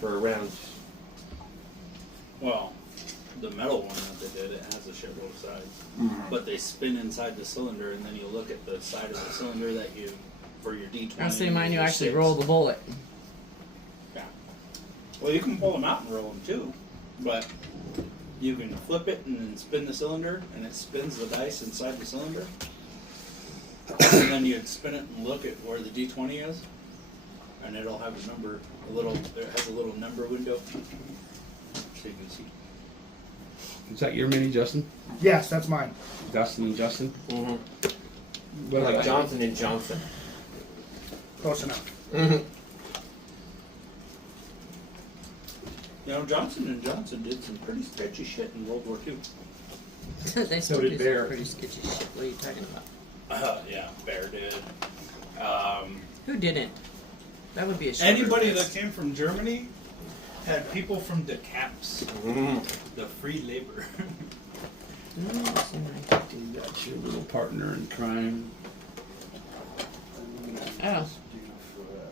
for a round. Well, the metal one that they did, it has a shitload of sides. Mm-hmm. But they spin inside the cylinder, and then you look at the side of the cylinder that you, for your D20. I see mine, you your actually 6. roll the bullet. Yeah. Well, you can pull them out and roll them too, but you can flip it and then spin the cylinder, and it spins the dice inside the cylinder. And then you'd spin it and look at where the D20 is, and it'll have a number, it has a little number window, so you can see. Is that your mini, Justin? Yes, that's mine. Dustin and Justin? Mm-hmm. What Like about- Johnson and Johnson. Close enough. Mm-hmm. You know, Johnson and Johnson did some pretty sketchy shit in World War II. They So still did do Bear. some pretty sketchy shit. What are you talking about? Yeah, Bear did. Who didn't? That would be a short Anybody that list. came from Germany had people from the camps, Mm-hmm. the free labor. That's your little partner in crime. Oh,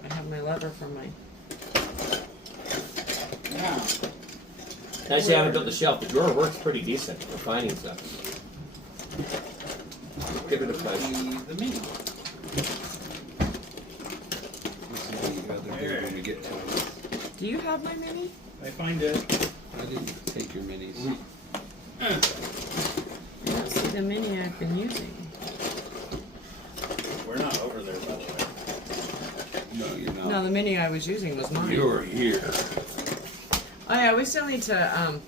I have my lever from my. Yeah. Actually, I haven't built the shelf. The drawer works pretty decent for finding stuff. Give it a push. The mini. When we get to it. Do you have my mini? I find it. I didn't take your minis. I don't see the mini I've been using. We're not over there, by the way. No, you're not. No, the mini I was using was mine. You're here. Oh yeah, we still need to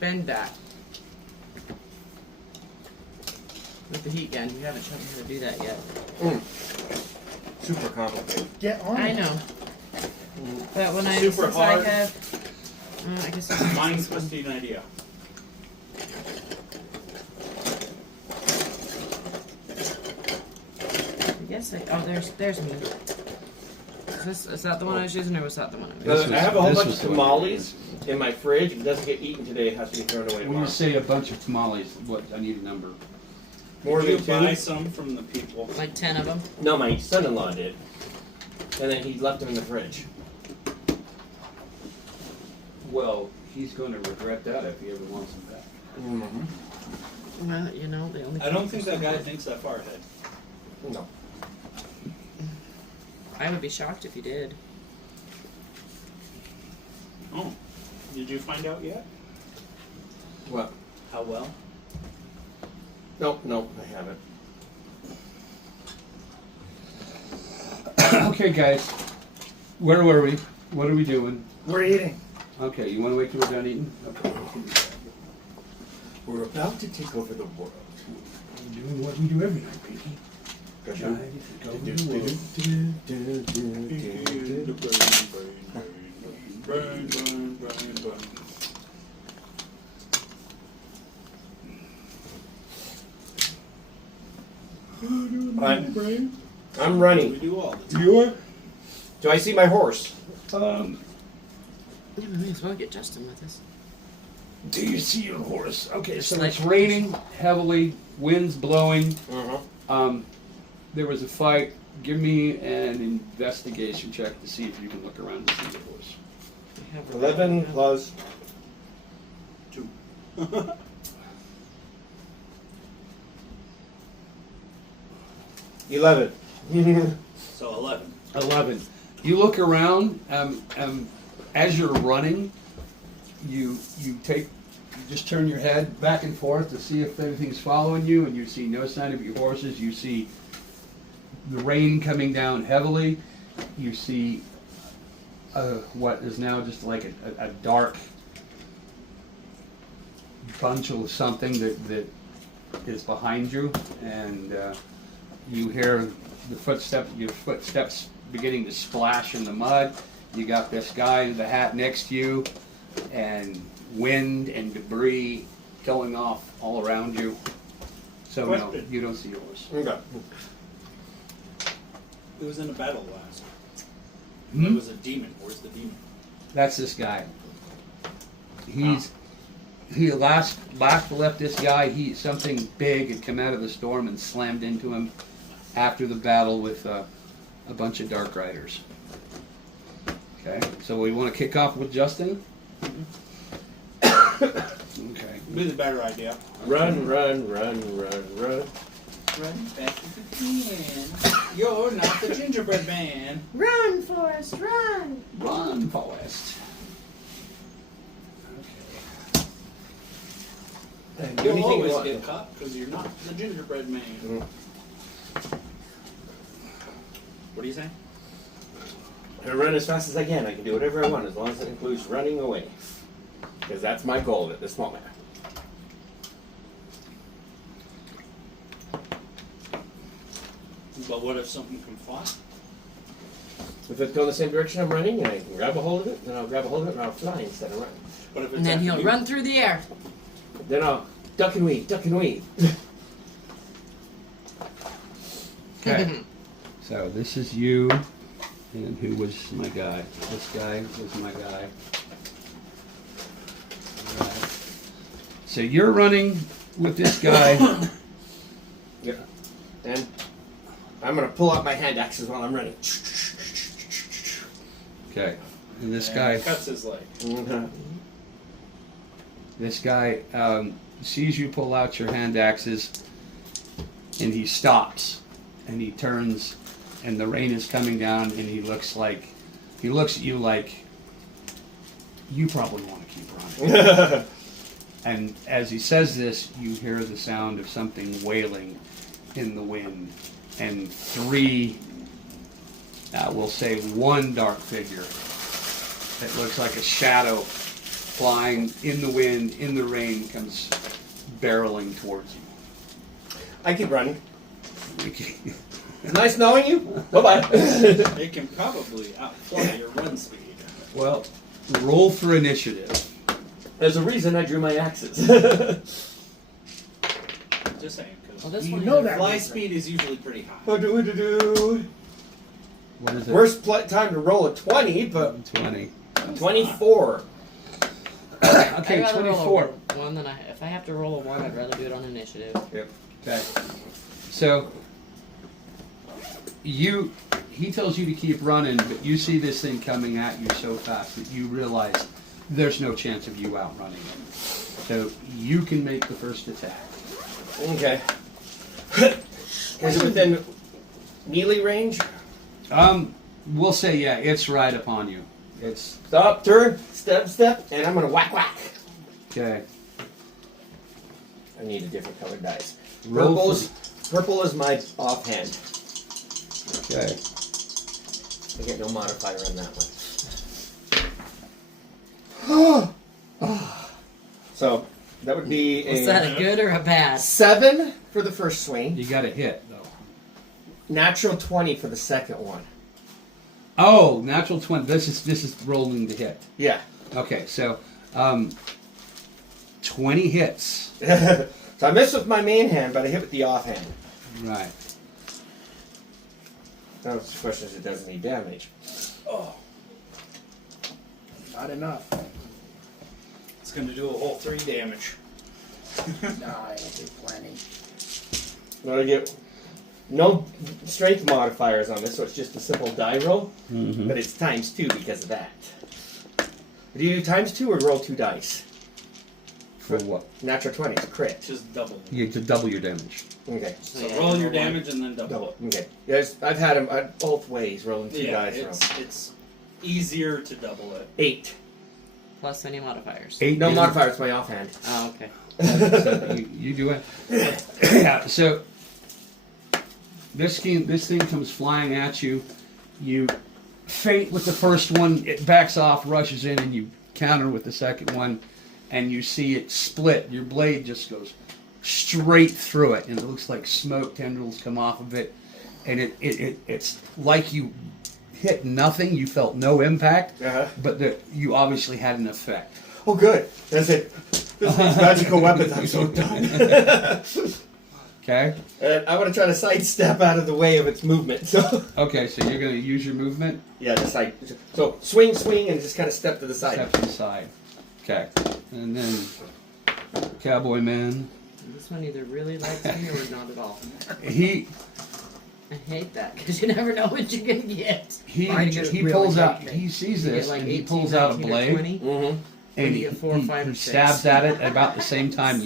bend that with the heat gun. You haven't shown me how to do that yet. Super complicated. Get on I it. know. But when I Super since hard. I have, I guess it's Mine's supposed to be an idea. I guess there's one. Is that the one I was using, or was that the one I was using? I have a whole This bunch was of the one. tamales in my fridge. If it doesn't get eaten today, it has to be thrown away When tomorrow. you say a bunch of tamales, what? I need a number. More Did than you buy two? some from the people? Like 10 of them. No, my son-in-law did. And then he left them in the fridge. Well, he's going to regret that if he ever wants them back. Mm-hmm. Well, you know, the only. I don't think that guy thinks that far ahead. No. I would be shocked if you did. Oh. Did you find out yet? What? How well? No, I haven't. Okay, guys. Where were we? What are we doing? We're eating. Okay, you want to wait till we're done eating? Okay. We're about to take over the world. We're doing what we do every night, Pinky. Try to take over the world. Burn, burn, burn, burn. I'm running. We do all the time. You are? Do I see my horse? We may as well get Justin with us. Do you see your horse? Okay, so Like- it's raining heavily, winds blowing. Mm-hmm. There was a fight. Give me an investigation check to see if you can look around and see the horse. We have 11 plus 2. 11. So 11. 11. You look around. As you're running, you just turn your head back and forth to see if anything's following you, and you see no sign of your horses. You see the rain coming down heavily. You see what is now just like a dark bunch of something that is behind you, and you hear your footsteps beginning to splash in the mud. You got this guy in the hat next to you, and wind and debris going off all around you. So no, Question. you don't see your horse. Okay. It was in a battle last. Hmm? It was a demon. Where's the demon? That's this guy. He last left this guy. Something big had come out of the storm and slammed into him after the battle with a bunch of Dark Riders. Okay, so we want to kick off with Justin? Mm-hmm. Okay. Be the better idea. Run. Run fast as you can. You're not the gingerbread man. Run, Forrest, run! Run, Forrest. Do You'll anything you always want. get caught because you're not the gingerbread man. What are you saying? I run as fast as I can. I can do whatever I want as long as it includes running away. Because that's my goal at this moment. But what if something can fly? If it's going the same direction I'm running and I can grab a hold of it, then I'll grab a hold of it and I'll fly instead of running. But if it's And then after he'll you- run through the air. Then I'll duck and weave. Okay. So this is you, and who was my guy? This guy was my guy. All right. So you're running with this guy. Yeah. And I'm going to pull out my hand axes while I'm running. Okay. And this and guy, cuts his leg. sees you pull out your hand axes, and he stops, and he turns, and the rain is coming down, and he looks at you like you probably want to keep running. And as he says this, you hear the sound of something wailing in the wind, and we'll say one dark figure that looks like a shadow flying in the wind, in the rain, comes barreling towards you. I keep running. Nice knowing you. Bye-bye. It can probably outfly your run speed. Well, roll for initiative. There's a reason I drew my axes. Just saying, because Well, this You one know is- that. fly speed is usually pretty high. What is it? Worst time to roll a 20, but 20. 24. Okay, I'd rather 24. roll a one than if I have to roll a one, I'd rather do it on initiative. Okay. So he tells you to keep running, but you see this thing coming at you so fast that you realize there's no chance of you outrunning it. So you can make the first attack. Okay. Is it within melee range? We'll say yeah, it's right upon you. It's Stop, turn, step, and I'm gonna whack. okay. I need a different colored dice. Roll Purple is my offhand. Okay. I get no modifier on that one. So that would be Was that a good or a bad? 7 for the first swing. You got a hit though. Natural 20 for the second one. Oh, natural 20. This is rolling the hit. Yeah. Okay, so 20 hits. So I missed with my main hand, but I hit with the offhand. Right. Now the question is, it does any damage. Oh, Not enough. it's going to do a whole 3 damage. Nah, it'll do plenty. Now I get no strength modifiers on this, so it's just a simple die roll, Mm-hmm. but it's times 2 because of that. Do you do times 2 or roll 2 dice? For what? Natural 20 is a crit. Just double. You to double your damage. Okay. So roll your damage and then double Double. it. Okay. Yes, I've had them both ways, rolling 2 Yeah, dice. it's easier to double it. 8. Plus any modifiers. 8. No modifier, it's my offhand. Oh, okay. So you do it. Yeah. So this thing comes flying at you. You feint with the first one. It backs off, rushes in, and you counter with the second one, and you see it split. Your blade just goes straight through it, and it looks like smoke tendrils come off of it, and it's like you hit nothing. You felt no impact, Uh-huh. but you obviously had an effect. Oh, good. That's it. This thing's magical weapons. I'm so done. Okay. And I want to try to sidestep out of the way of its movement. So Okay, so you're going to use your movement. yeah, just like so, swing, and just kind of step to the side. Step to the side. Okay. And then Cowboy Man. This one either really likes me or not at all. He I hate that because you never know what you're gonna get. He Mine just he really pulls out. hate me. He sees You get this like and he 18, pulls out a 19, or blade 20. Mm-hmm. and you get 4, 5, he or 6. stabs at it at about the same time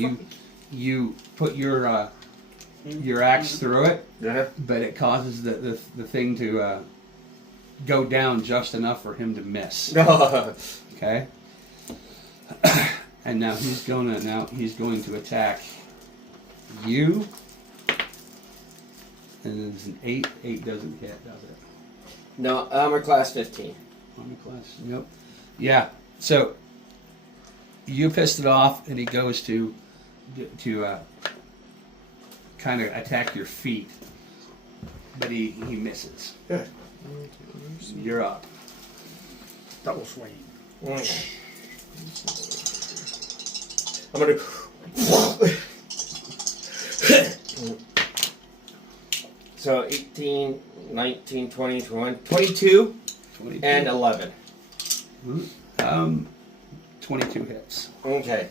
you put your axe through it, Yeah. but it causes the thing to go down just enough for him to miss. Okay. And now he's going to attack you. And it's an 8. 8 doesn't hit, does it? No, armor class 15. Armor class. Nope. Yeah. So you pissed it off, and he goes to kind of attack your feet, but he misses. Good. You're up. Double swing. I'm gonna. So 18, 19, 20, 21, 22, 22. and 11. 22 hits. Okay.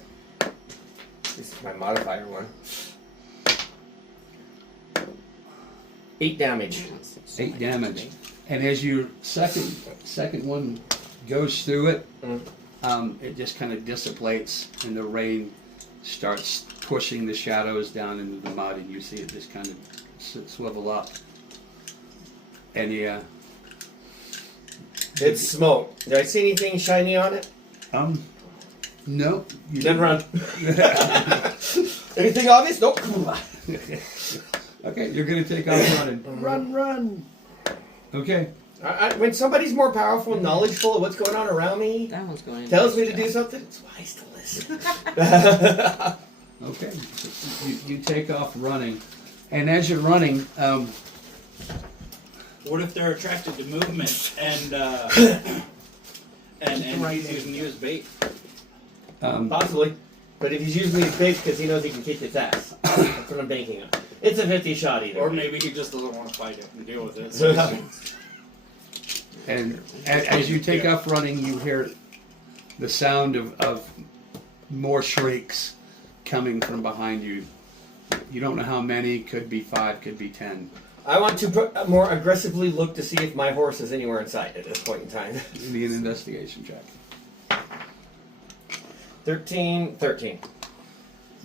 This is my modifier one. 8 damage. 8 damage. And as your second one goes through it, it just kind of dissipates, and the rain starts pushing the shadows down into the mud, and you see it just kind of swivel up. And yeah, It's smoke. Did I see anything shiny on it? nope. You Then run. Anything obvious? Nope. Okay, you're gonna take off running. Run. Okay. When somebody's more powerful and knowledgeable of what's going on around me, That one's going. tells me to do something, it's wise to listen. Okay. So you take off running, and as you're running, What if they're attracted to movement and he's using you as bait? Possibly. But if he's using these baits because he knows he can kick its ass. That's what I'm banking on. It's a 50 shot either. Or maybe he just doesn't want to fight it and deal with it. and as you take off running, you hear the sound of more shrieks coming from behind you. You don't know how many. Could be 5. Could be 10. I want to more aggressively look to see if my horse is anywhere in sight at this point in time. You need an investigation check. 13.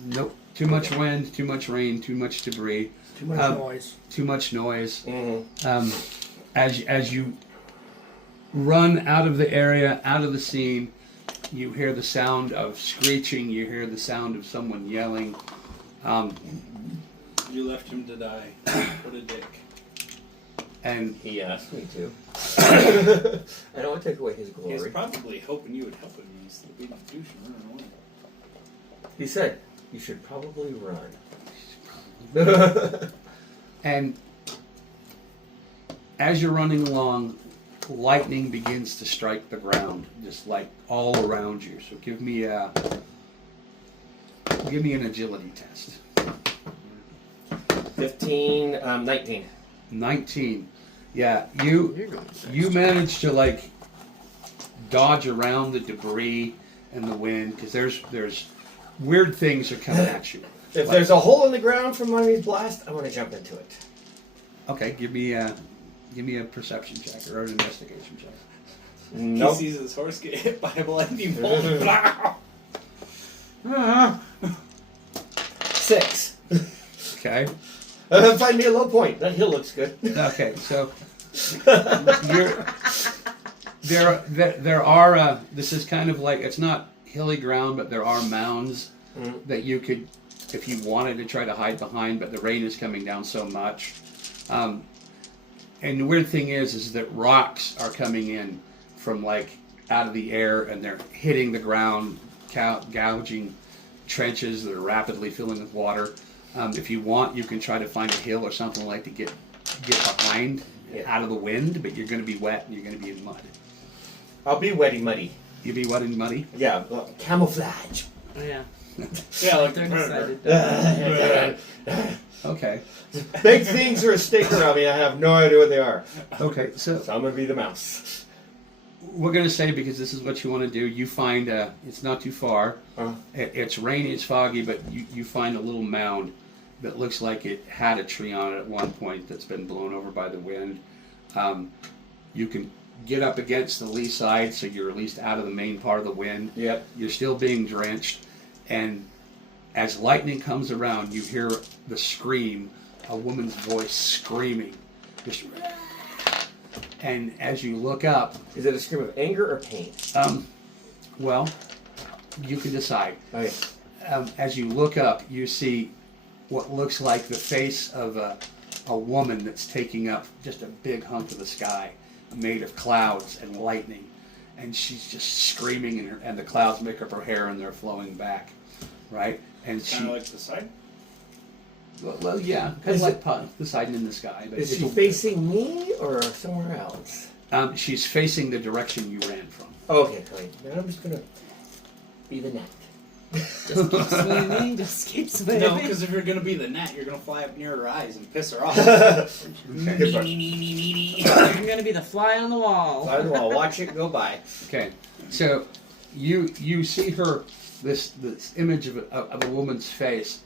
Nope. Too much wind, too much rain, too much debris, Too much noise. too much noise. Mm-hmm. As you run out of the area, out of the scene, you hear the sound of screeching. You hear the sound of someone yelling. You left him to die. What a dick. And He asked me to. I don't want to take away his He's glory. probably hoping you would help him. He's the big douche and running away. He said, you should probably run. and as you're running along, lightning begins to strike the ground, just like all around you. So give me an agility test. 15, 19. 19. Yeah, You're going. you managed to like dodge around the debris and the wind because there's weird things are coming at you. If there's a hole in the ground from one of these blasts, I want to jump into it. Okay, give me a perception check or an investigation check. Nope. He sees his horse get hit by a lightning bolt. 6. Okay. Find me a low point. That hill looks good. Okay, so there are this is kind of like, it's not hilly ground, but there are mounds that you could, if you wanted to, try to hide behind, but the rain is coming down so much. And the weird thing is that rocks are coming in from like out of the air, and they're hitting the ground, gouging trenches that are rapidly filling with water. If you want, you can try to find a hill or something like to get behind, out of the wind, but you're going to be wet and you're going to be in mud. I'll be wetty muddy. You'll be wet and muddy? Yeah, well, camouflage. Yeah. Yeah, like They're the decided. Okay. Big things are a sticker on me. I have no idea what they are. Okay, so So I'm going to be the mouse. we're going to say, because this is what you want to do, you find, it's not too far. Uh-huh. It's rainy, it's foggy, but you find a little mound that looks like it had a tree on it at one point that's been blown over by the wind. You can get up against the lee side, so you're at least out of the main part of the wind. Yep. You're still being drenched, and as lightning comes around, you hear the scream, a woman's voice screaming. Just, and as you look up, Is it a scream of anger or pain? well, you can decide. Okay. As you look up, you see what looks like the face of a woman that's taking up just a big hunk of the sky, made of clouds and lightning, and she's just screaming, and the clouds make up her hair, and they're flowing back, right? And Kind of like the side. well, yeah, kind of like the side in the sky. But Is she facing me or somewhere else? she's facing the direction you ran from. Okay, fine. Then I'm just gonna be the net. Just keep swimming. Just keep swimming. No, because if you're gonna be the gnat, you're gonna fly up near her eyes and piss her off. Good part. I'm gonna be the fly on the wall. Fly on the wall. Watch it go by. Okay, so you see her, this image of a woman's face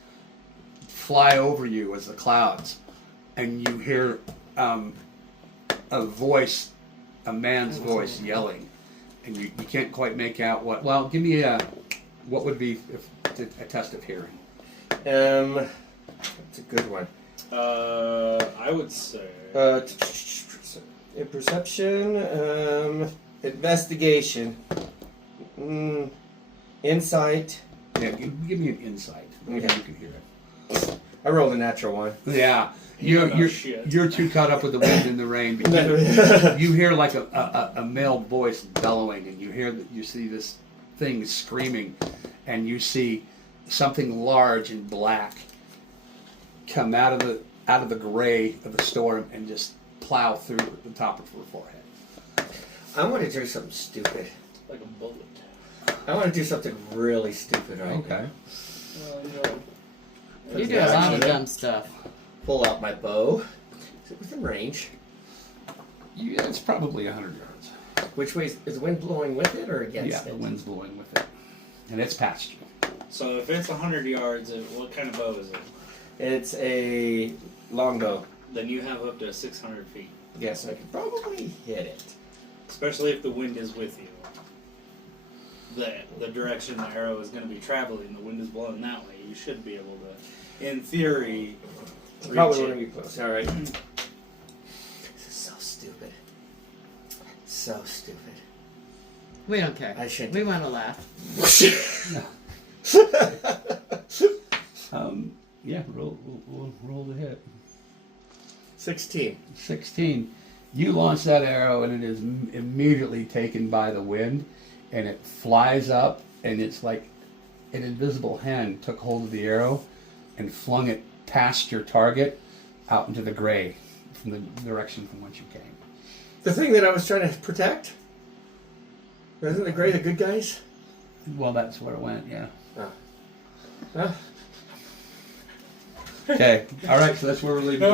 fly over you as the clouds, and you hear a voice, a man's voice yelling, and you can't quite make out what. Well, give me what would be a test of hearing. That's a good one. I would say. Perception, investigation, insight. Yeah, give me an insight. Maybe Okay. you can hear it. I rolled a natural one. Yeah, You don't know you're shit. you're too caught up with the wind and the rain, but you hear like a male voice bellowing, and you see this thing screaming, and you see something large and black come out of the gray of the storm and just plow through the top of her forehead. I want to do something stupid. Like a bullet. I want to do something really stupid right now. Okay. You do a lot of dumb stuff. Pull out my bow. Is it within range? Yeah, it's probably 100 yards. Which way is the wind blowing with it or against Yeah, it? the wind's blowing with it, and it's past you. So if it's 100 yards, what kind of bow is it? It's a longbow. Then you have up to 600 feet. Yes, I could probably hit it. Especially if the wind is with you. The direction the arrow is going to be traveling, the wind is blowing that way. You should be able to, in theory, reach Probably it. want to be close. All right. This is so stupid. So stupid. We don't care. I should. We want to laugh. Yeah, roll the hit. 16. 16. You launch that arrow, and it is immediately taken by the wind, and it flies up, and it's like an invisible hand took hold of the arrow and flung it past your target out into the gray from the direction from which you came. The thing that I was trying to protect? Isn't the gray the good guys? Well, that's where it went, yeah. Huh? Okay, all right, so that's where we're leaving. No,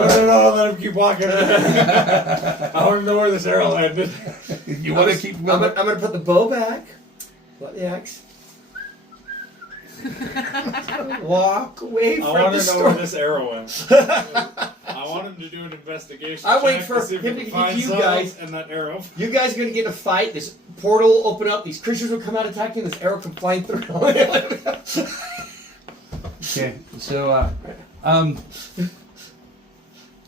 let him keep walking. I want to know where this arrow landed. You want to keep I'm gonna put the bow back. Let the axe. Walk away from I want the to know where storm. this arrow went. I want him to do an investigation. I wait check for to see if him he to can find get you something guys. and that arrow. You guys are gonna get in a fight. This portal will open up. These creatures will come out attacking. This arrow come flying through. Okay, so,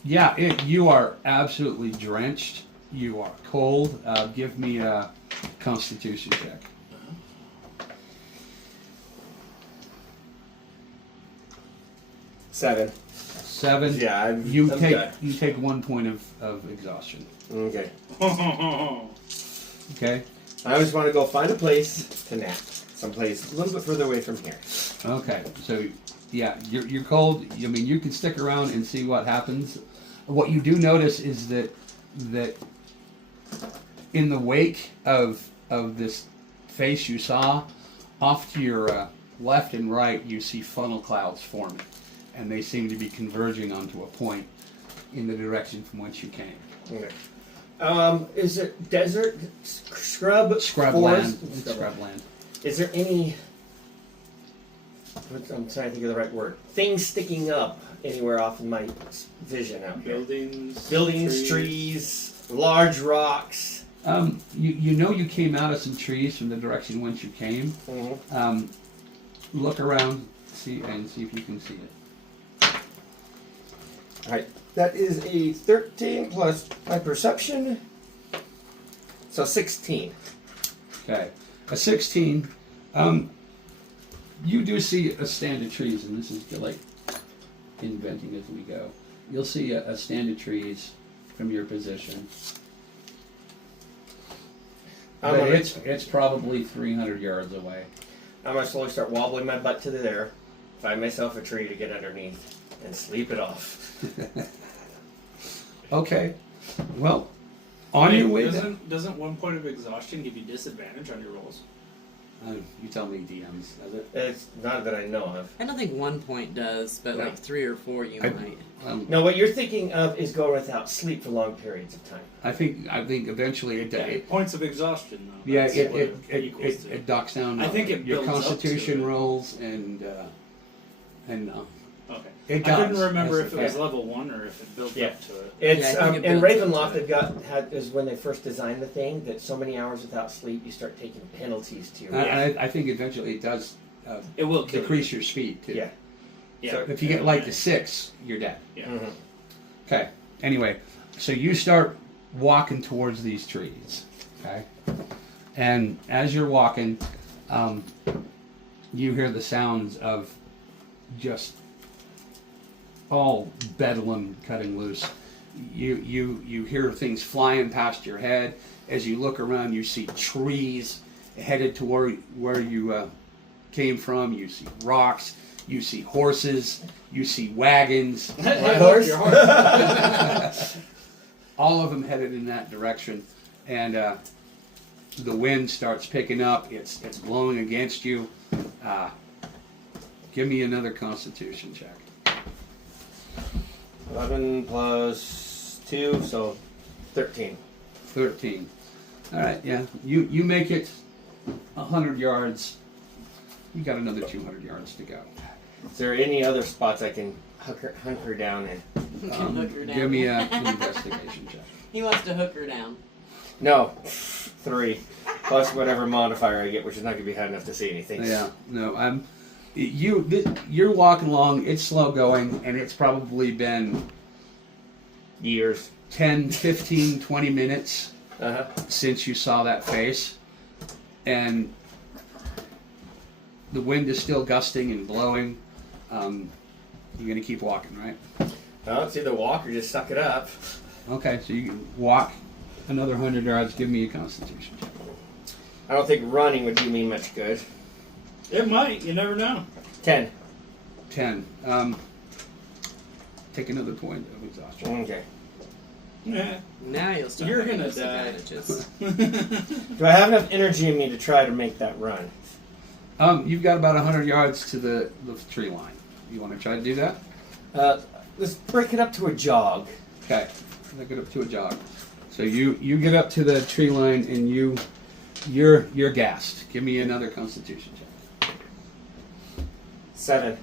yeah, you are absolutely drenched. You are cold. Give me a Constitution check. Seven. 7. Yeah, I'm done. You take 1 point of exhaustion. Okay. Okay. I just want to go find a place to nap. Someplace a little bit further away from here. Okay. So, yeah, you're cold. I mean, you can stick around and see what happens. What you do notice is that in the wake of this face you saw, off to your left and right, you see funnel clouds forming, and they seem to be converging onto a point in the direction from which you came. Okay. Is it desert, scrub, Scrub forest? land. Scrub land. Is there any I'm trying to think of the right word. Things sticking up anywhere off in my vision out here. Buildings, Trees, large rocks. You know you came out of some trees from the direction whence you came. Mm-hmm. Look around, see if you can see it. All right, that is a 13 plus my perception, so 16. Okay, a 16. You do see a stand of trees, and this is like inventing as we go. You'll see a stand of trees from your position. But it's probably 300 yards away. I'm gonna slowly start wobbling my butt to there, find myself a tree to get underneath, and sleep it off. Okay. Well, on your way down. Doesn't 1 point of exhaustion give you disadvantage on your rolls? You tell me, DMs, does it? It's not that I know of. I don't think 1 point does, but No. like 3 or 4 you might. No, what you're thinking of is going without sleep for long periods of time. I think eventually it does. 8 points of exhaustion, though. Yeah, That's what equals to. it docks down. I think it your builds up to Constitution it. rolls and Okay. it I couldn't does. remember That's if the it was fact. level 1 or if it built Yeah. up to it. It's Yeah, I think it in builds up Ravenloft. to It is when they first designed the thing that so many hours without sleep you start taking penalties to your I think eventually it does It will kill decrease your speed too. Yeah. you. So- If you get light to 6, you're dead. Yeah. Mhm. Okay. Anyway, so you start walking towards these trees. Okay. And as you're walking, you hear the sounds of just all bedlam cutting loose. You hear things flying past your head. As you look around, you see trees headed to where you came from. You see rocks. You see horses. You see wagons. My horse? Your horse. All of them headed in that direction, and the wind starts picking up. It's blowing against you. Give me another Constitution check. 11 plus 2, so 13. 13. All right, yeah. You make it 100 yards. You got another 200 yards to go. Is there any other spots I can hunker down in? Hook her down. Give me an investigation check. He wants to hook her down. No, 3 plus whatever modifier I get, which is not going to be high enough to see anything. Yeah, no, you're walking along. It's slow going, and it's probably been Years. 10, 15, 20 minutes Uh-huh. since you saw that face, and the wind is still gusting and blowing. You're gonna keep walking, right? Well, it's either walk or just suck it up. Okay, so you can walk another 100 yards. Give me a Constitution check. I don't think running would do me much good. It might. You never know. 10. 10. Take another point of exhaustion. Okay. Yeah. Now you'll start You're having gonna die. disadvantages. Do I have enough energy in me to try to make that run? You've got about 100 yards to the tree line. You want to try to do that? Let's break it up to a jog. Okay, break it up to a jog. So you get up to the tree line and you're gassed. Give me another Constitution check. 7.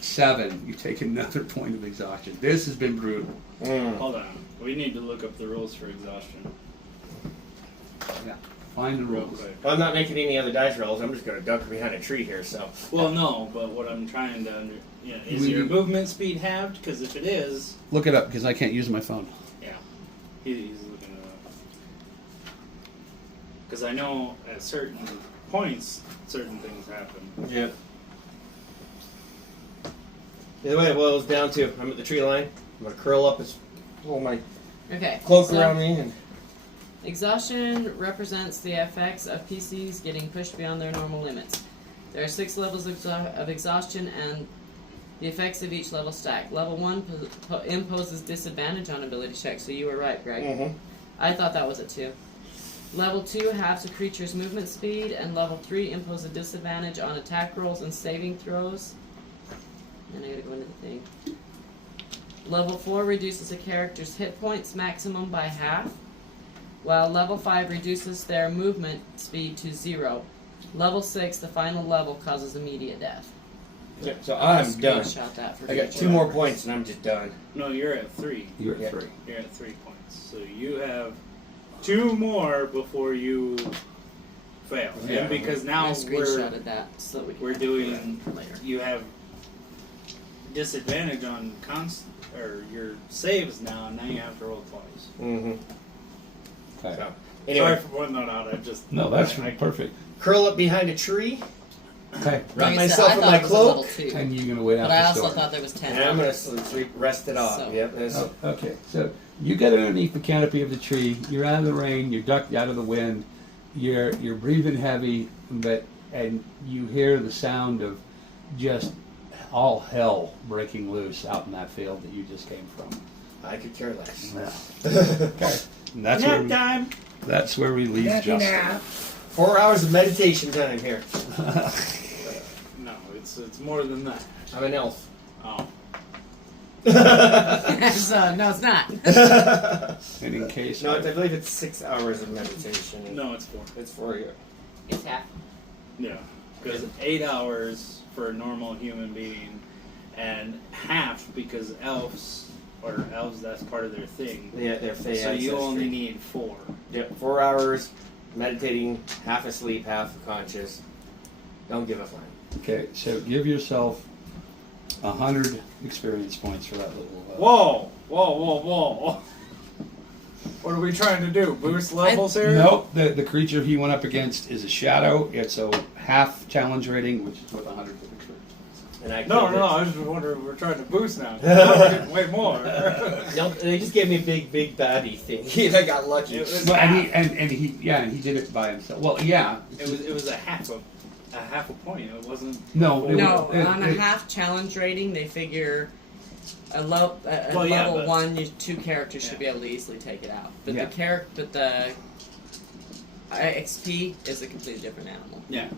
7. You take another point of exhaustion. This has been brutal. Hold on. We need to look up the rules for exhaustion Yeah. Find the real rules. quick. Well, I'm not making any other dice rolls. I'm just going to duck behind a tree here, so. Well, no, but what I'm trying to is your movement speed halved? Because if it is, Look it up because I can't use my phone. yeah, he's looking it up. Because I know at certain points, certain things happen. Yeah. Either way, it boils down to I'm at the tree line. I'm going to curl up, pull my Okay. cloak so around me, and exhaustion represents the effects of PCs getting pushed beyond their normal limits. There are 6 levels of exhaustion, and the effects of each level stack. Level 1 imposes disadvantage on ability checks, so you were right, Greg. I thought that was it too. Level 2 halves a creature's movement speed, and level 3 imposes a disadvantage on attack rolls and saving throws. And I gotta go into the thing. Level 4 reduces a character's hit points maximum by half, while level 5 reduces their movement speed to 0. Level 6, the final level, causes immediate death. So I'm Screenshot done. that for I got future 2 more reference. points and I'm just done. No, you're at 3. You're at Yeah. 3. You're at 3 points. So you have 2 more before you fail. Yeah. And because I now screenshotted that so that we can we're doing for later. you have disadvantage on or your saves now, and now you have to roll twice. Mm-hmm. Okay. So, anyway, Sorry for pointing that out. I just No, that's I, perfect. curl up behind a tree, Okay. wrap Like I said, myself I in thought my it was a level cloak, 2. And you're going to wait out But I the also storm. thought there was 10. and I'm gonna sleep, rest it off. So- Yep. That's, Oh, okay, so you get underneath the canopy of the tree. You're out of the rain. You're ducked out of the wind. You're breathing heavy, and you hear the sound of just all hell breaking loose out in that field that you just came from. I could care less. Okay, and nap that's where we leave Nappy Justin. nap. 4 hours of meditation time here. No, it's more than that. I'm an elf. Oh, So, no, it's not. And in case No, I believe it's 6 hours of meditation. no, it's 4. It's 4 years. It's half. Yeah, because 8 hours for a normal human being, and half because elves, that's part of their thing. Yeah, they're fey So you ancestry. only need 4. Yep, 4 hours meditating, half asleep, half conscious. Don't give a flying. okay, so give yourself 100 experience points for that little. Whoa! What are we trying to do? Boost levels here? Nope, the creature he went up against is a shadow. It's a half challenge rating, which is with 100 of experience. And I No, killed no, it. I was just wondering. We're trying to boost now. Now we're getting way more. No, they just gave me a big baddie thing. I got lucky. It was Well, half. and he did it by himself. Well, yeah. It was a half a point. It wasn't. No, it No, was- on a half challenge rating, they figure a Well, yeah, level but- 1, 2 characters should Yeah. be able to easily take it out. But Yeah. the XP is a completely different animal. Yeah.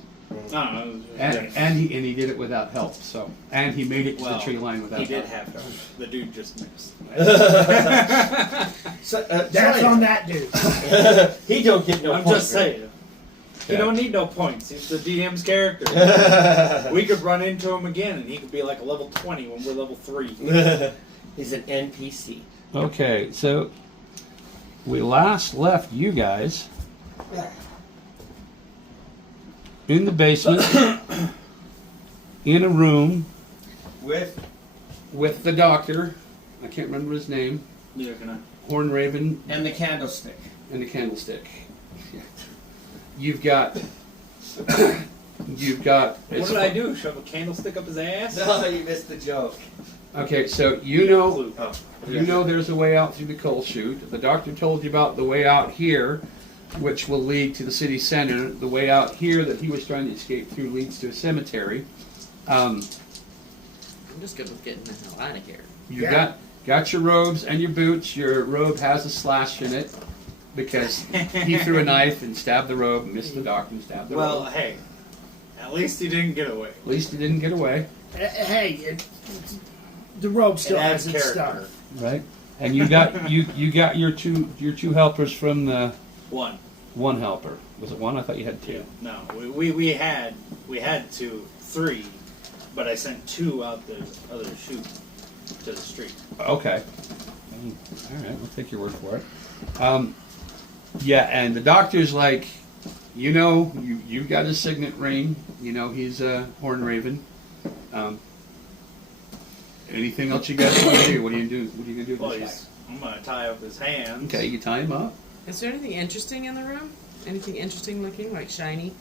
No, it was and he did it without help. So and he made it to Well, the tree line without he did help. have help. The dude just missed. So, That's Ryan, on that dude. he don't get no I'm points, just saying. He Okay. don't need no points. He's the DM's character. right? We could run into him again, and he could be like a level 20 when we're level 3. He's an NPC. Okay, so we last left you guys in the basement in a room with the doctor. I can't remember his name. Neither can I. Horn Raven And the candlestick. and the candlestick. You've got. You've got. What did I do? Shove a candlestick up his ass? No, you missed the joke. Okay, so you know. Clue. Oh, You know there's a way out through the coal chute. The doctor told you about the way out here, which will lead to the city center. The way out here that he was trying to escape through leads to a cemetery. I'm just good with getting the hell out of here. You Yeah. got your robes and your boots. Your robe has a slash in it because he threw a knife and stabbed the robe, missed the doctor and stabbed the Well, robe. hey, at least he didn't get away. At least he didn't get away, Hey, the robe still It adds has its character. stuff. right? And you got you got your two helpers from the One. one helper. Was it one? I thought you had two. No, we had 3, but I sent 2 out the other chute to the street. Okay. All right, we'll take your word for it. Yeah, and the doctor's like, you got his signet ring. You know he's a horn raven. Anything else you guys want to do? What are you gonna do? What are you gonna do Well, with this I'm gonna tie up his hands. guy? Okay, you tie him up. Is there anything interesting in the room? Anything interesting looking, like shiny?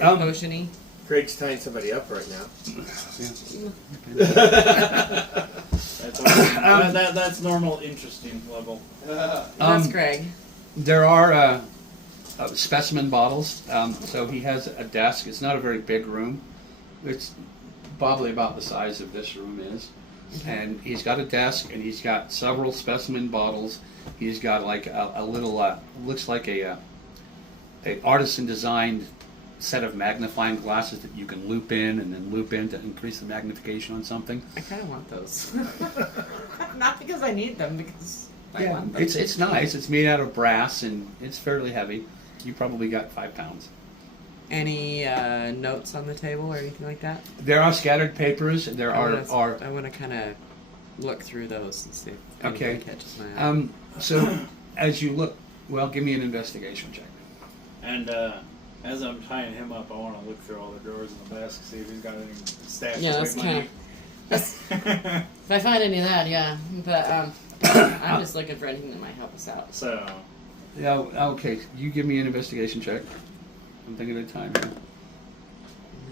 Um, Potiony? Craig's tying somebody up right now. That's normal, interesting level. That's Greg. There are specimen bottles. So he has a desk. It's not a very big room. It's probably about the size of this room is. And he's got a desk, and he's got several specimen bottles. He's got like a little, looks like a artisan designed set of magnifying glasses that you can loop in and then loop in to increase the magnification on something. I kind of want those. Not because I need them, because I Yeah. want them. It's nice. It's made out of brass and it's fairly heavy. You probably got 5 pounds. Any notes on the table or anything like that? There are scattered papers. There are I want to kind of look through those and see if Okay. anything catches my eye. So as you look, well, give me an investigation check. And as I'm tying him up, I want to look through all the drawers in the desk, see if he's got any stashed Yeah, away that's money. If I find any of that, yeah. But I'm just looking for anything that might help us out. So, Yeah. Okay. You give me an investigation check. I'm thinking of time here.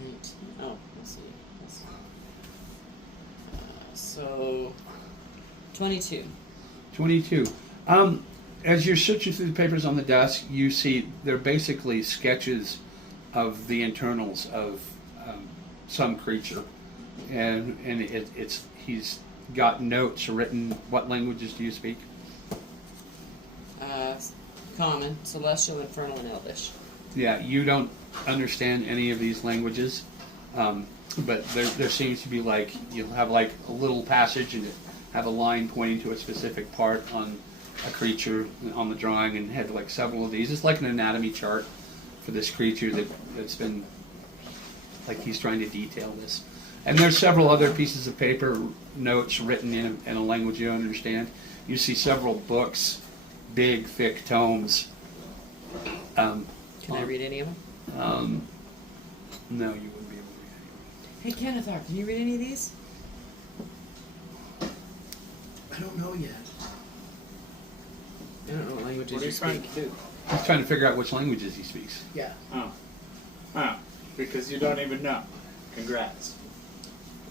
Right. Oh, let's see. So, 22. 22. As you're searching through the papers on the desk, you see they're basically sketches of the internals of some creature, and he's got notes written. What languages do you speak? Common, Celestial, Infernal, and Elvish. Yeah, you don't understand any of these languages, but there seems to be like you'll have like a little passage and have a line pointing to a specific part on a creature on the drawing, and have like several of these. It's like an anatomy chart for this creature that's been like he's trying to detail this. And there's several other pieces of paper, notes written in a language you don't understand. You see several books, big, thick tomes. Can I read any of them? No, you wouldn't be able to read Hey, Kenneth R., can you read any of these? I don't know yet. I don't know what languages what are you trying speak. to do? any. He's trying to figure out which languages he speaks. Yeah. Oh, because you don't even know. Congrats.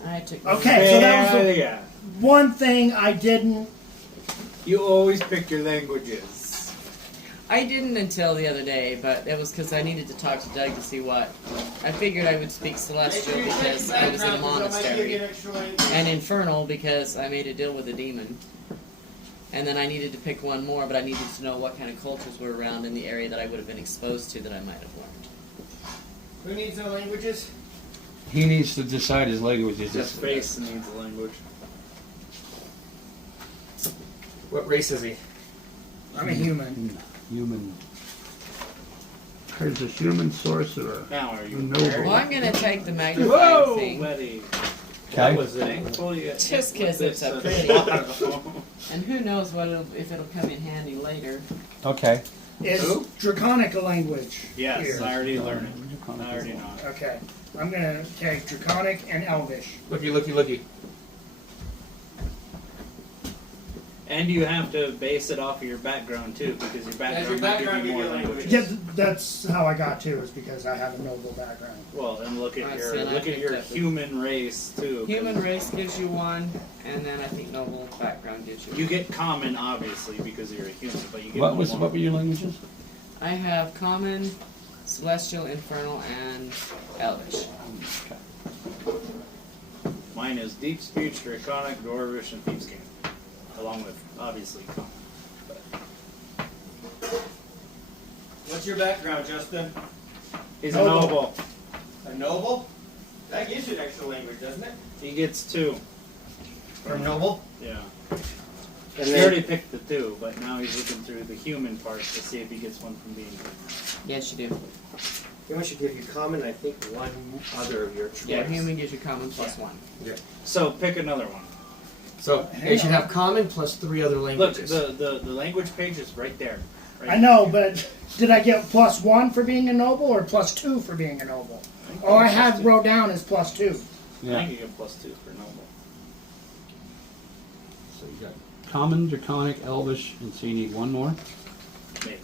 I took Okay, so that was the Yeah. one thing I didn't. You always pick your languages. I didn't until the other day, but it was because I needed to talk to Doug to see what. I figured I would speak Celestial because I was in a monastery, and Infernal because I made a deal with a demon. And then I needed to pick one more, but I needed to know what kind of cultures were around in the area that I would have been exposed to that I might have learned. Who needs no languages? He needs to decide his languages. Just face needs a language. What race is he? I'm a human. Human. There's a human sorcerer. Now are you Noble. prepared? Well, I'm going to take the magnifying Whoa, thing. buddy. Okay. was Thankfully, Just 'cause it's a pretty. And who knows if it'll come in handy later. Okay. Is Who? Draconic a language? Yes, Here? I already learned it. I already know it. Okay. I'm gonna take Draconic and Elvish. Looky. And you have to base it off of your background too, because your background, might give you more languages. Yeah, that's how I got to, is because I have a noble background. Well, and look at I your see, and I picked up the- human race too. 'cause Human race gives you one, and then I think noble background gives you You get common, obviously, because you're a human, but you get What one more. were your languages? I have common, celestial, infernal, and elvish. Mine is deep speech, draconic, dwarvish, and thieves' king, along with obviously common. What's your background, Justin? He's Noble. a noble. A noble? That gives you an extra language, doesn't it? He gets 2. Or noble? Yeah. And He then, already picked the 2, but now he's looking through the human part to see if he gets one from being human. Yes, you do. then we should give you common, I think, one other of your choice. Yeah, human gives you common plus one. So pick another one. So they should have common plus 3 other Look, languages. the language page is right there. Right I know, but did I get +1 for being a noble or +2 for being a noble? All I had wrote down is +2. I think you get +2 for noble. So you got common, draconic, elvish, and so you need one more. Maybe.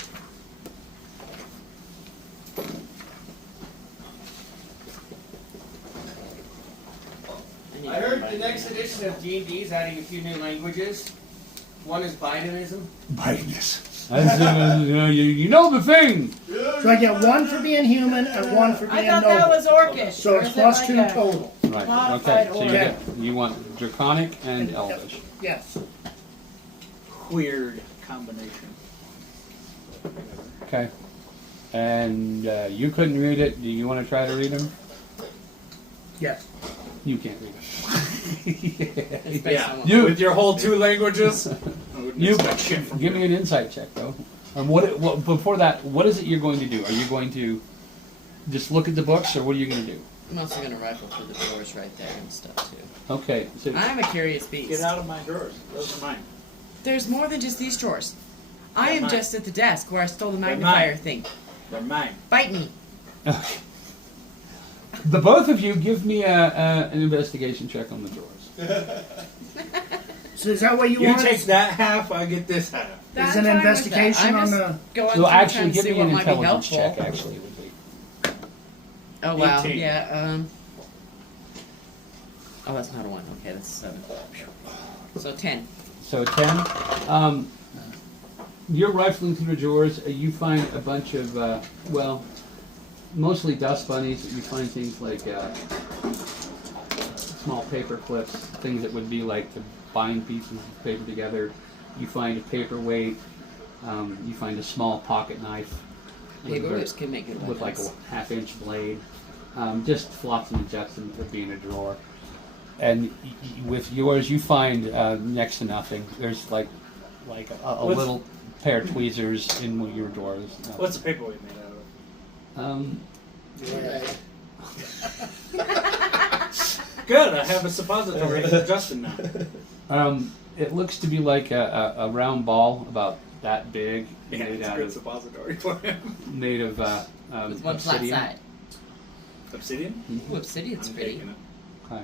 I heard the next edition of D&D is adding a few new languages. One is Bidenism. Bideness. You know the thing. So I get 1 for being human and 1 for being I thought that noble. was orcish. So Or it's is it like +2 a- total. Right. Modified Okay. So order. you want draconic and elvish. Yes. Weird combination. Okay. And you couldn't read it. Do you want to try to read them? Yes. You can't read them. It's based Yeah. on what- You- With your whole 2 languages, I wouldn't You expect shit from give me an insight check though. What before that? What is it you're going to do? Are you going to just look at the books, or what are you going to do? I'm also gonna rifle through the drawers right there and stuff too. Okay. So I'm a curious beast. Get out of my drawers. Those are mine. There's more than just these drawers. I They're am mine. just at the desk where I stole the They're magnifier mine. thing. They're mine. Bite me. the both of you give me an investigation check on the drawers. So is that what you You want? take that half, I get this half. Is I'm an fine with that. investigation I'm on just the? going So through actually, trying to give see me what an might be intelligence helpful. check. Actually, would be. Oh wow, 18. yeah. Oh, that's not a 1. Okay, that's a 7. So 10. So 10. You're rifling through the drawers. You find a bunch of, mostly dust bunnies. You find things like small paper clips, things that would be like to bind pieces of paper together. You find a paperweight. You find a small pocket knife. Paper whips can make good with like a weapons. half-inch blade. Just flotsam and jetsam to be in a drawer. And with yours, you find next to nothing. There's like a What's- little pair of tweezers in one of your drawers. What's the paperweight made out of? Good, I have a suppository for Justin now. It looks to be like a round ball about that big, Yeah, made it's a out good of suppository for him. made of With one flat obsidian. side. Obsidian? Ooh, obsidian's I'm pretty. taking it. Okay.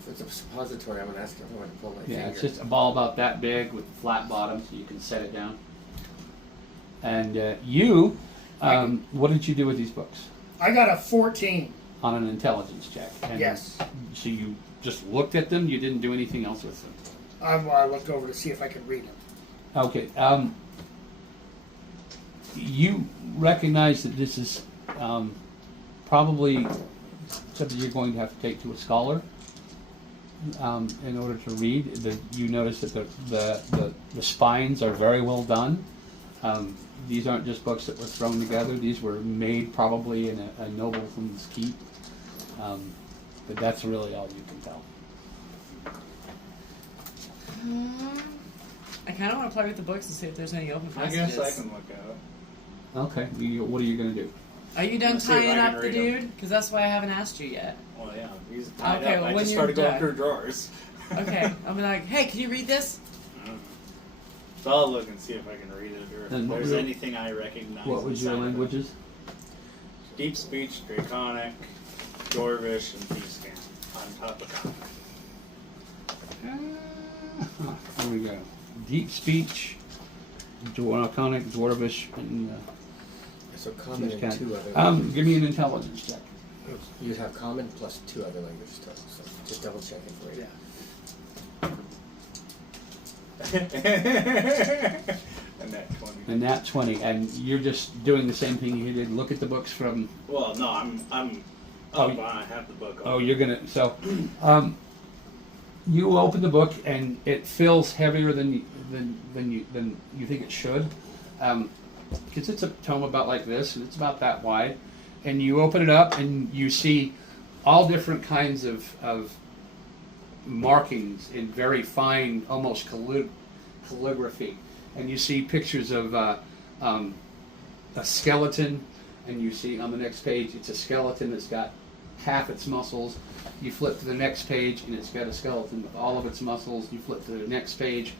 If it's a suppository, I'm gonna ask everyone to pull my Yeah, finger. it's just a ball about that big with a flat bottom, so you can set it down. And what did you do with these books? I got a 14. On an intelligence check. And Yes. So you just looked at them. You didn't do anything else with them. I looked over to see if I could read them. Okay. You recognize that this is probably something you're going to have to take to a scholar in order to read. You notice that the spines are very well done. These aren't just books that were thrown together. These were made probably in a nobleman's keep. But that's really all you can tell. I kind of want to play with the books and see if there's any open I passages. guess I can look at it. Okay. What are you going to do? Are you done Let's see if I tying can up the read 'em. dude? Because that's why I haven't asked you yet. Well, yeah, he's tied Okay, up. well, I when just you're started going done. through drawers. Okay, I'll be like, hey, can you read this? So I'll look and see if I can read it or if And what there's were- anything I recognize. What was your inside of it. languages? Deep speech, Draconic, Dwarvish, and Thieves' on top of Here we go. Deep speech, Draconic, Dwarvish, and So common and Thieves' two other Cant. languages. Give me an intelligence check. You'd have common plus 2 other languages total. So just double check it for you. And that 20. And that 20, and you're just doing the same thing you did. Look at the books from. Well, no, I'm. Oh, I have the book. Oh, open. you're gonna. So, you open the book and it feels heavier than you think it should, because it's a tome about like this, and it's about that wide. And you open it up and you see all different kinds of markings in very fine, almost calligraphy. And you see pictures of a skeleton, and you see on the next page it's a skeleton that's got half its muscles. You flip to the next page and it's got a skeleton with all of its muscles. You flip to the next page,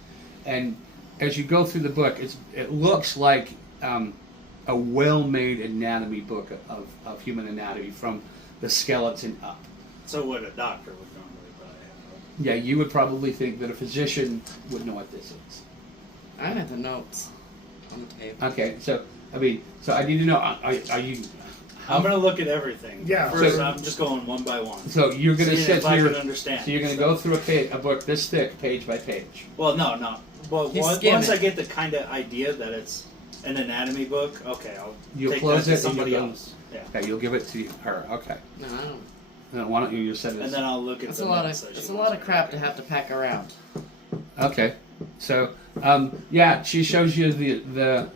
and as you go through the book, it looks like a well-made anatomy book of human anatomy from the skeleton up. So what a doctor would normally buy. Yeah, you would probably think that a physician would know what this is. I'm at the notes on the table. Okay, so I need to know, are you? I'm gonna look at everything. Yeah. First, So- I'm just going one by one. So you're going to Seeing sit if I here. can understand. So you're going to go through a book this thick, page by page. Well, no. Well, He's once skimming. I get the kind of idea that it's an anatomy book, okay, I'll You'll take close that it to and somebody you'll go- else. Yeah. Okay, you'll give it to her. Okay. No, I don't. Then why don't you just set it? And then I'll look at That's the a lot notes of that that's she a wants lot of me crap to read. have to pack around. Okay. So yeah, she shows you the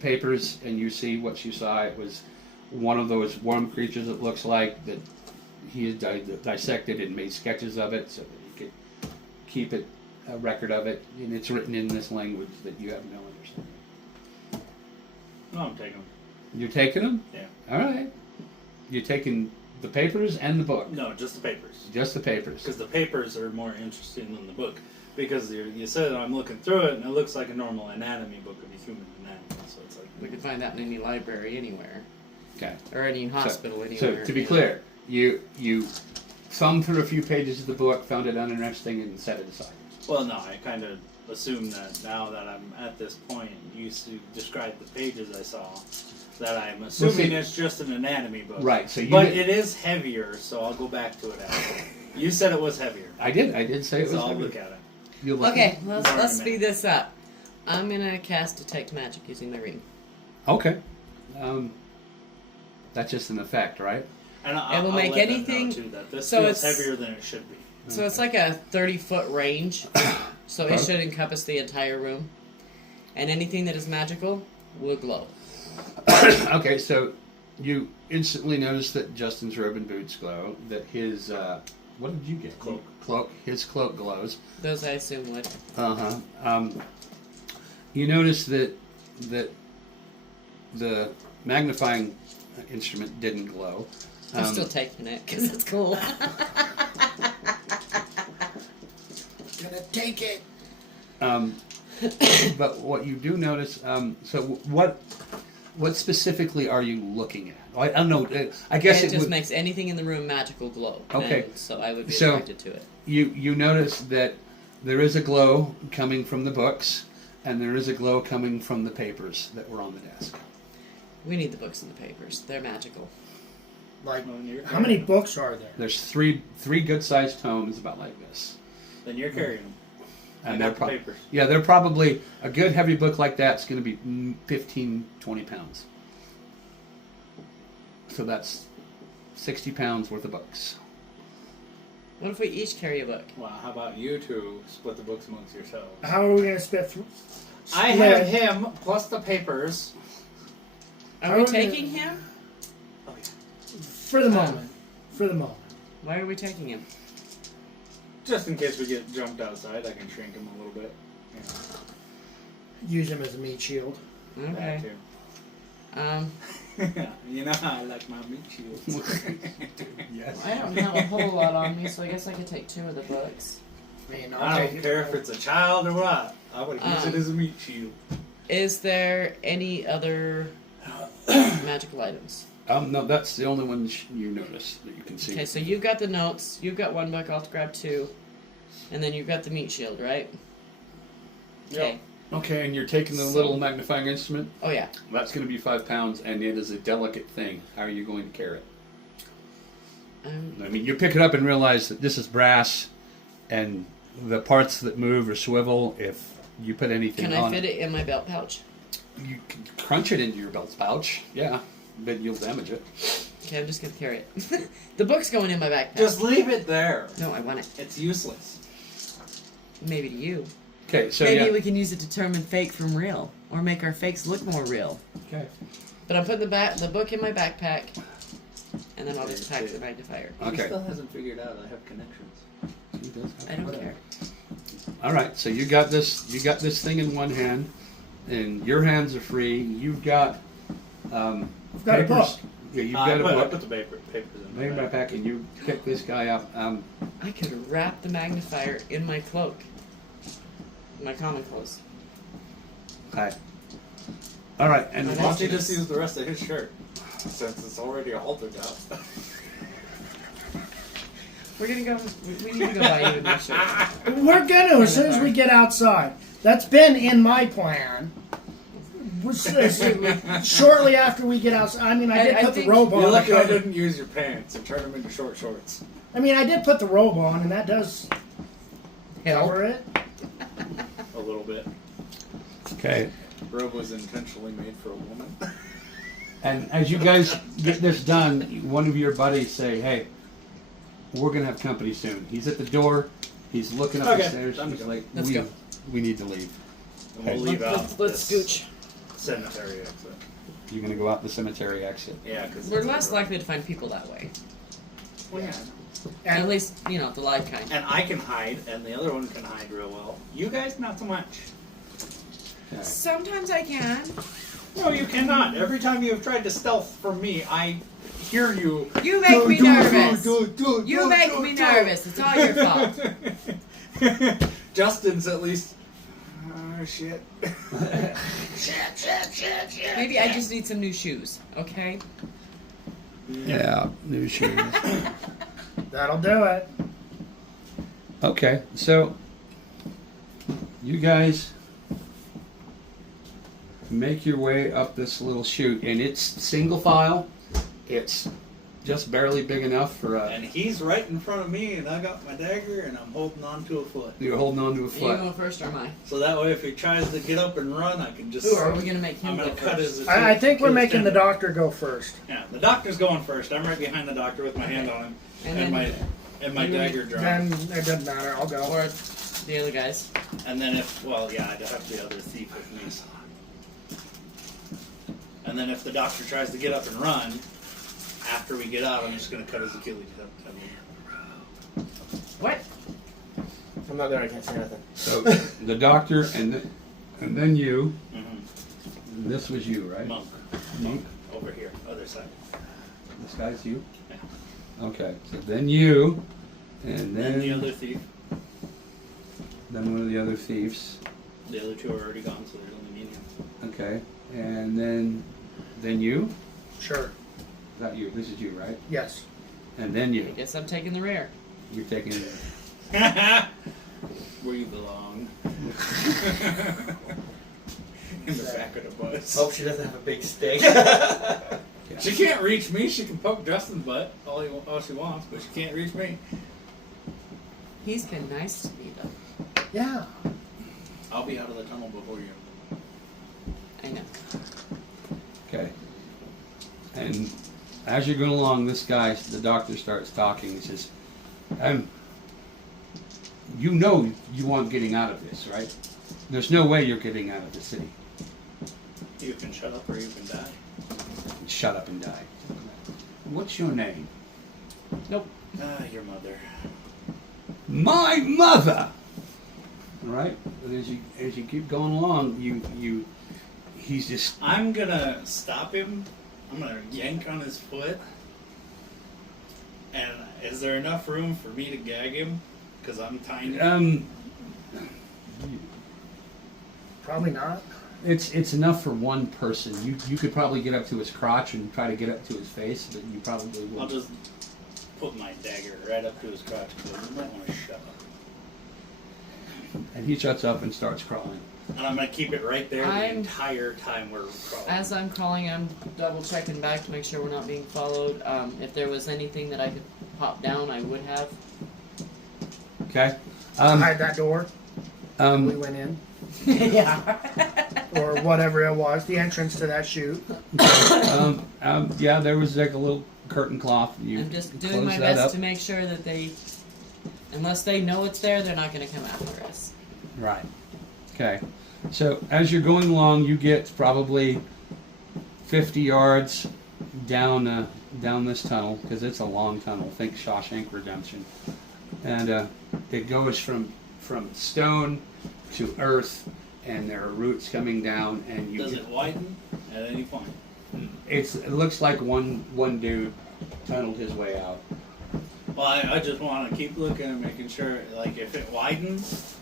papers, and you see what she saw. It was one of those worm creatures. It looks like that he had dissected and made sketches of it, so that he could keep a record of it, and it's written in this language that you have no understanding. No, I'm taking them. You're taking them? Yeah. All right. You're taking the papers and the book. No, just the papers. Just the papers. Because the papers are more interesting than the book. Because you said I'm looking through it, and it looks like a normal anatomy book of a human anatomy. So it's like We can find that in any library anywhere, Okay. or any hospital So anywhere. to be clear, you thumbed through a few pages of the book, found it uninteresting, and set it aside. Well, no, I kind of assume that now that I'm at this point, you describe the pages I saw, that I'm assuming it's just an anatomy book. Right. So you. But did- it is heavier, so I'll go back to it after. You said it was heavier. I did say it So was. I'll heavy. look at it. You look Okay, at let's Sorry, speed man. this up. I'm gonna cast Detect Magic using my ring. it. Okay. That's just an effect, right? And It will make let them know, anything- too, that this so feels it's- heavier than it should be. So it's like a 30-foot range, so it should encompass the entire room. And anything that is magical will glow. Okay, so you instantly notice that Justin's robe and boots glow. That his what did you get? Cloak. Cloak. His cloak glows. Those I assume would. You notice that the magnifying instrument didn't glow. I'm still taking it because it's cool. Gonna take it. But what you do notice, so what specifically are you looking at? I don't know. I guess it it just would, makes anything in the room magical glow. Okay. And so I would be So- attracted to it. you notice that there is a glow coming from the books, and there is a glow coming from the papers that were on the desk. We need the books and the papers. They're magical. Like, Well, then you're how many carrying books are there? There's three good-sized tomes about like this, them. Then you're carrying them. and I they're got the papers. yeah, they're probably a good heavy book like that's going to be 15, 20 pounds. So that's 60 pounds worth of books. What if we each carry a book? Well, how about you two split the books amongst yourselves? How are we gonna split through? I have him plus the papers. Are How we are taking him? Oh, yeah. For the moment. For the moment. Why are we taking him? Just in case we get jumped outside, I can shrink him a little bit. Use him as a meat shield. Yeah, Okay. that too. You know how I like my meat shields. Yes. I don't have a whole lot on me, so I guess I could take 2 of the books. I mean, I don't care if it's a child or what. I would use it as a meat shield. Is there any other magical items? No, that's the only one you notice that you can see. Okay, so you've got the notes, you've got 1 book, I'll grab 2, and then you've got the meat shield, right? Okay. Okay, and you're taking the little magnifying instrument. Oh yeah. That's going to be 5 pounds, and it is a delicate thing. How are you going to carry it? I mean, you pick it up and realize that this is brass, and the parts that move or swivel. If you put anything Can on I fit it in my belt pouch? you can crunch it into your belt pouch. Yeah, but you'll damage it. Okay, I'm just gonna carry it. The book's going in my backpack. Just leave it there. No, I want it. It's useless. Maybe to you. Okay, so Maybe yeah. we can use it to determine fake from real, or make our fakes look more real. Okay. But I'm putting the book in my backpack, and then I'll just pack the magnifier. He Okay. still hasn't figured out I have connections. I don't care. All right, so you got this. You got this thing in one hand, and your hands are free. You've got I've got a papers. book. Yeah, you've I got a put book. the papers in Maybe my my bag. pack, and you pick this guy up. I could wrap the magnifier in my cloak. My common clothes. Okay. All right, and My Why don't you Yes. just use the rest of his shirt? Since it's already altered up. We're gonna go. We need to go buy you a new shirt. We're gonna as soon as we get outside. That's been in my plan. Shortly after we get outside. I mean, I did I put the think- robe on. You're lucky I to cover- didn't use your pants and turn them into short shorts. I mean, I did put the robe on, and that does cover it. A little bit. okay. Robe was intentionally made for a woman. And as you guys get this done, one of your buddies say, "Hey, we're gonna have company soon." He's at the door. He's looking up the Okay, stairs. time to He's go. like, Let's "We go. we need to leave." And we'll leave out Let's this scooch. cemetery exit. You're gonna go out the cemetery exit. Yeah, because We're less likely to find people that way. Well, yeah. And At least, you know, the live kind. And I can hide, and the other one can hide real well. You guys, not so much. Okay. Sometimes I can. No, you cannot. Every time you have tried to stealth from me, I hear you. You make me nervous. You make me nervous. It's all your fault. Justin's at least. Oh, shit. Maybe I just need some new shoes, okay? Yeah, new shoes. That'll do it. Okay, so you guys make your way up this little chute, and it's single file. It's just barely big enough for And he's right in front of me, and I got my dagger, and I'm holding on to a foot. you're holding on to a Are you foot. going first or am I? So that way, if he tries to get up and run, I can just. Ooh, are we going to make him I'm go gonna cut first? his. I think we're kill his making the tendon. doctor go first. Yeah, the doctor's going first. I'm right behind the doctor with my hand on him And and then- my dagger drawn. Then it doesn't matter. I'll go. Or the other guys. And then if I'd have the other thief with me. And then if the doctor tries to get up and run, after we get out, I'm just gonna cut his Achilles tendon. What? I'm not there. I can't say nothing. So the doctor and then you. Mm-hmm. This was you, right? Monk Monk. over here, other side. This guy's you. Yeah. Okay, so then you, and Then then the other thief. then one of the other thieves. The other two are already gone, so there's only me and him. Okay, and then you. Sure. Not you. This is you, right? Yes. And then I you. guess I'm taking the rear. You're taking. Where you belong. In the back of the bus. Hope she doesn't have a big stick. She can't reach me. She can poke Justin's butt all she wants, but she can't reach me. He's been nice to me, though. Yeah. I'll be out of the tunnel before you. I know. Okay. And as you're going along, this guy, the doctor, starts talking. He says, you know you want getting out of this, right? There's no way you're getting out of the city. You can shut up or you can die. Shut up and die. What's your name? Nope. Your mother. My mother! All right? And as you keep going along, he's just... I'm gonna stop him. I'm gonna yank on his foot. And is there enough room for me to gag him? Because I'm tiny. Probably not. It's enough for one person. You could probably get up to his crotch and try to get up to his face, but you probably I'll won't. just put my dagger right up to his crotch. Because you might want to shut up. And he shuts up and starts crawling. And I'm gonna keep it right there the I'm- entire time we're crawling. As I'm crawling, I'm double checking back to make sure we're not being followed. If there was anything that I could pop down, I would have. Okay? Hide that door. We went in. Yeah. Or whatever it was. The entrance to that chute. Yeah, there was like a little curtain cloth. You I'm just close doing my that best up. to make sure that unless they know it's there, they're not going to come after us. Right. Okay. So as you're going along, you get probably 50 yards down this tunnel, because it's a long tunnel. Think Shawshank Redemption, and it goes from stone to earth, and there are roots coming down, and you. Does it widen at any point? It looks like one dude tunneled his way out. Well, I just want to keep looking and making sure, like, if it widens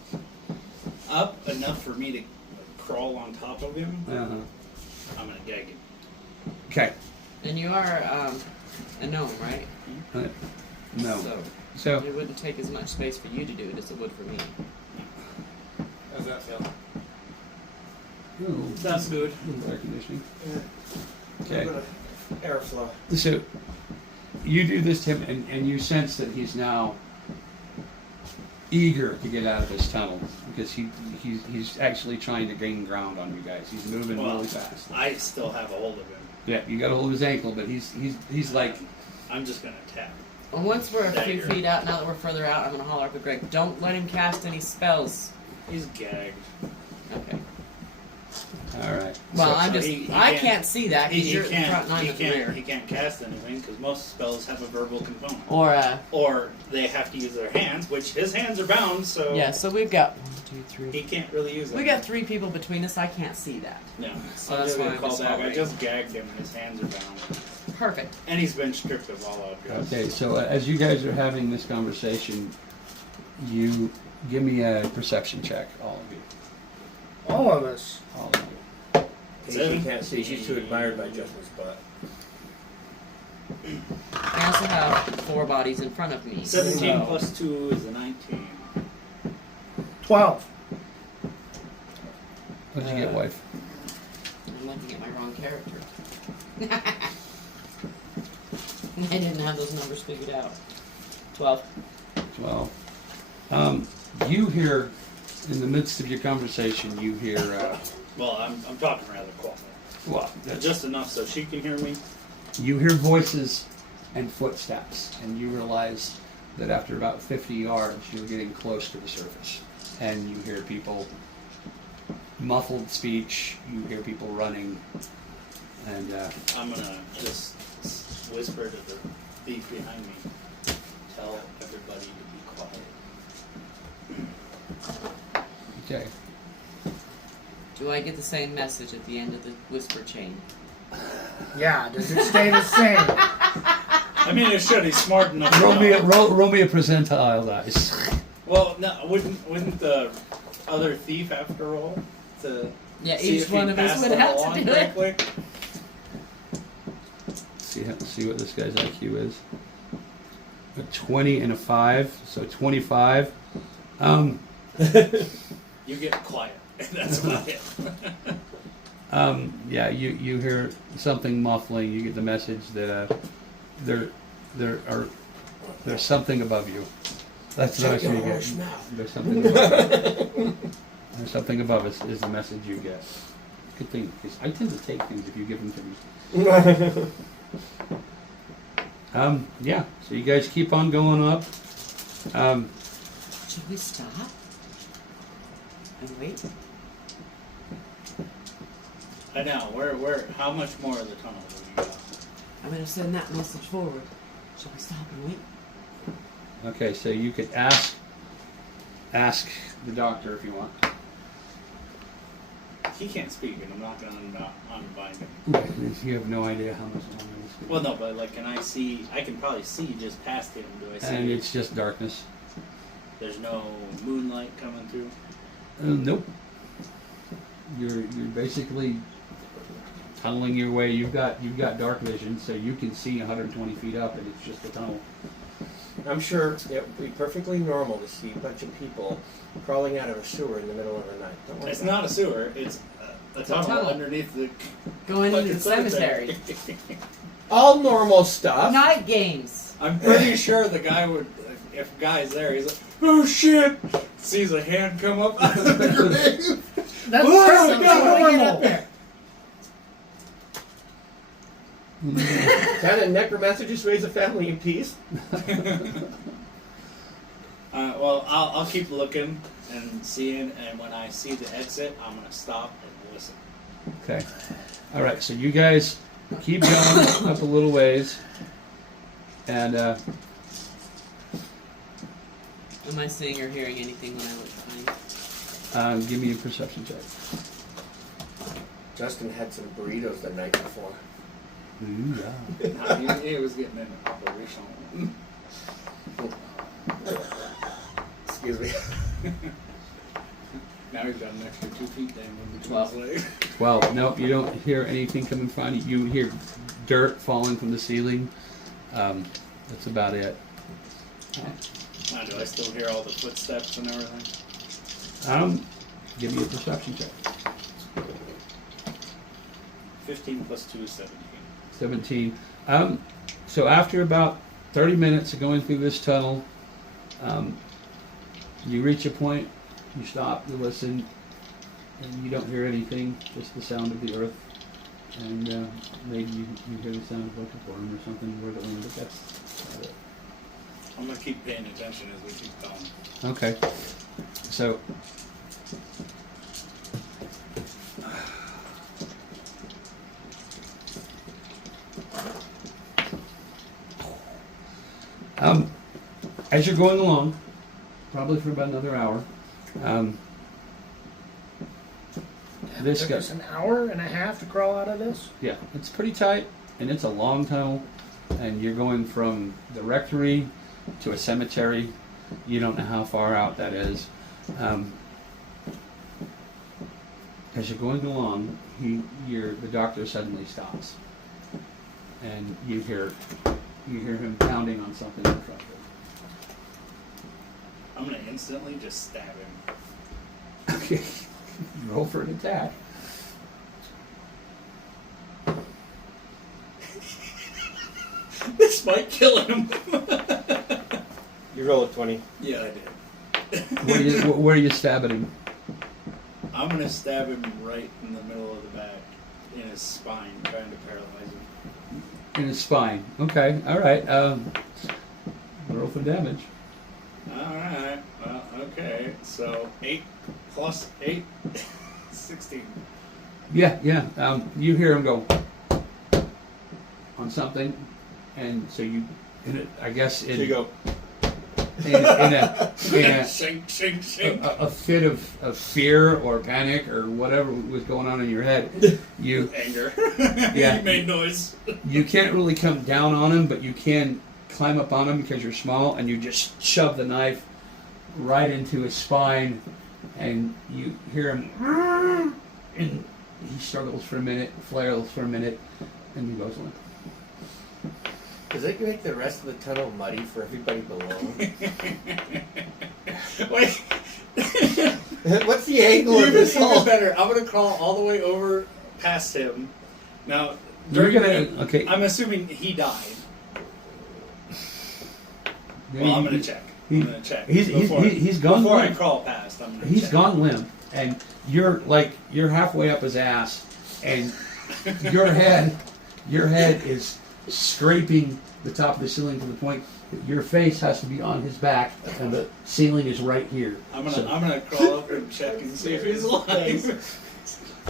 up enough for me to crawl on top of him, Uh-huh. I'm gonna gag him. Okay. And you are a gnome, right? No. So So it wouldn't take as much space for you to do it as it would for me. How's that feel? That's good. air conditioning. A Okay. little bit of airflow. So you do this to him, and you sense that he's now eager to get out of this tunnel, because he's actually trying to gain ground on you guys. He's moving Well, really fast. I still have a hold of him. Yeah, you got to hold his ankle, but he's like, I'm just gonna tap. Well, once we're a few Dagger. feet out, now that we're further out, I'm going to holler up at Greg. Don't let him cast any spells. He's gagged. Okay. All right. Well, So- I'm so just, he I can't- can't see that because He you're at the front, and I'm he at the rear. can't cast anything because most spells have a verbal component. Or, Or they have to use their hands, which his hands are bound, so yeah, so we've got 1, 2, 3. he can't really use them. We got 3 people between us. I can't see that. No, So I'll that's give you why a I call was back. I wondering. just gagged him and his hands are bound. Perfect. And he's been stripped of all objects. Okay, so as you guys are having this conversation, you give me a perception check, all of you. All of us. All of you. She can't see. She's too admired by Justin's butt. I also have 4 bodies in front of me. 17 No. plus 2 is a 19. 12. What did you get, wife? I'm looking at my wrong character. I didn't have those numbers figured out. 12. 12. You hear, in the midst of your conversation, you hear, Well, I'm talking rather quietly. well, Just enough so she can hear me. you hear voices and footsteps, and you realize that after about 50 yards, you're getting close to the surface. And you hear people, muffled speech, you hear people running, and I'm gonna just whisper to the thief behind me. Tell everybody to be quiet. okay. Do I get the same message at the end of the whisper chain? Yeah, does it stay the same? I mean, it should. He's smart enough. to Roll me, know. roll me a percentile dice. Well, no, wouldn't the other thief have to roll to Yeah, see each if he one of us passed would it have along to do it. correctly? See what this guy's IQ is. A 20 and a 5, so 25. You get quiet. That's about it. Yeah, you hear something muffling. You get the message that there's something above you. That's the Shut message your you get. horse mouth. There's something above you. There's something above us is the message you get. Good thing, because I tend to take things if you give them to me. Yeah, so you guys keep on going up. Should we stop? And wait? I know. Where? How much more of the tunnel do we got? I'm going to send that message forward. Should we stop and wait? Okay, so you could ask the doctor if you want. He can't speak, and I'm not going to unbind him. You have no idea how much longer this is. Well, no, but like, can I see? I can probably see just past him. Do I see? And it's just darkness. There's no moonlight coming through. Nope. You're basically tunneling your way. You've got dark vision, so you can see 120 feet up, and it's just a tunnel. I'm sure it would be perfectly normal to see a bunch of people crawling out of a sewer in the middle of the night. Don't worry It's about not a sewer. It's a tunnel, tunnel. underneath the Going into the fucking cemetery. it. All normal stuff. Night games. I'm pretty sure the guy would, if a guy's there, he's like, oh shit! Sees a hand come up out of the grave. That's Whoa, perfectly no, normal. no. Get up there. Can a necromanther raise a family in peace? Well, I'll keep looking and seeing, and when I see the exit, I'm gonna stop and listen. Okay. All right. So you guys keep going up a little ways, and Am I seeing or hearing anything when I look behind? give me a perception check. Justin had some burritos the night before. Ooh, yeah. No, he was getting an operation. Excuse me. Now he's got an extra 2 feet down in between 12. his legs. 12. Nope. You don't hear anything coming from you. You hear dirt falling from the ceiling. That's about it. Now, do I still hear all the footsteps and everything? Give me a perception check. 15 plus 2 is 17. 17. So after about 30 minutes of going through this tunnel, you reach a point, you stop, you listen, and you don't hear anything, just the sound of the earth. And maybe you hear the sound of like a worm or something where the wind, but that's about it. I'm gonna keep paying attention as we keep going. Okay. So As you're going along, probably for about another hour, this Took guy, us an hour and a half to crawl out of this. yeah, it's pretty tight, and it's a long tunnel, and you're going from the rectory to a cemetery. You don't know how far out that is. As you're going along, the doctor suddenly stops, and you hear him pounding on something in front of him. I'm gonna instantly just stab him. Okay, roll for an attack. This might kill him. You roll a 20. Yeah, I did. Where are you stabbing him? I'm gonna stab him right in the middle of the back, in his spine, trying to paralyze him. In his spine. Okay, all right. Roll for damage. Alright, well, okay. So 8 plus 8, 16. Yeah. You hear him go on something, and so I guess Here you go. in a Shink, shink, shink. a fit of fear or panic or whatever was going on in your head, you Anger. Yeah. He made noise. you can't really come down on him, but you can climb up on him because you're small, and you just shove the knife right into his spine, and you hear him, and he struggles for a minute, flails for a minute, and he goes limp. Does it make the rest of the tunnel muddy for everybody below? Wait. What's the angle of this Even hole? better. I'm gonna crawl all the way over past him. Now, You're during gonna okay. I'm assuming he died. Maybe Well, I'm gonna he- check. he- I'm gonna check. he's gone Before I limp. crawl past, I'm gonna He's check. gone limp, and you're halfway up his ass, and your head is scraping the top of the ceiling to the point that your face has to be on his back, and the ceiling is right here. I'm gonna So- I'm gonna crawl up and check and see if he's alive.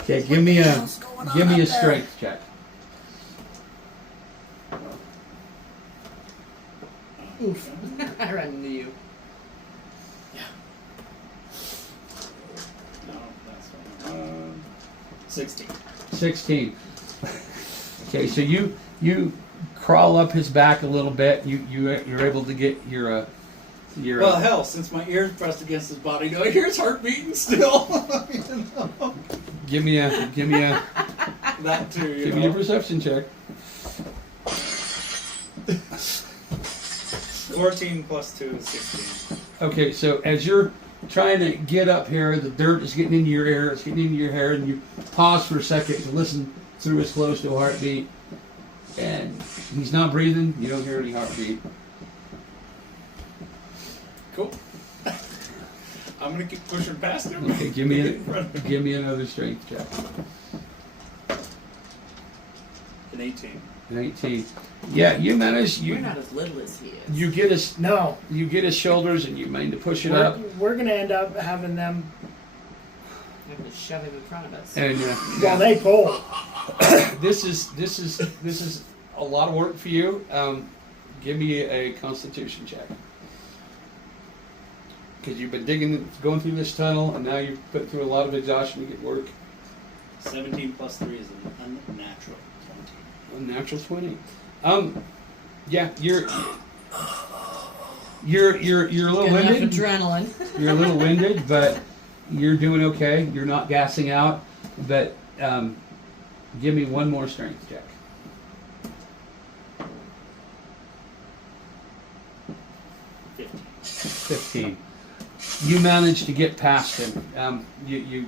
Okay, give me a What's going on up strength check. Oof. I ran into you. No, that's fine. 16. 16. Okay, so you crawl up his back a little bit. You're able to get your Well, hell, since my ear's pressed against his body, do I hear his heart beating still? You know? give me a That too, you give me a know. perception check. 14 plus 2 is 16. Okay, so as you're trying to get up here, the dirt is getting into your ear, it's getting into your hair, and you pause for a second to listen through his close to a heartbeat, and he's not breathing. You don't hear any heartbeat. Cool. I'm gonna keep pushing past him. Okay, give me another strength check. An 18. An 18. Yeah, you manage. You're not as little as he is. You get his No, shoulders, and you manage to push it up. we're gonna end up having them I'm gonna shove him in front of us. And while they pull. this is a lot of work for you. Give me a Constitution check, because you've been going through this tunnel, and now you've put through a lot of exhaustion to get work. 17 plus 3 is an unnatural 20. A natural 20. Yeah, you're a little Got enough winded. adrenaline. You're a little winded, but you're doing okay. You're not gassing out. But give me one more strength check. 15. You manage to get past him. You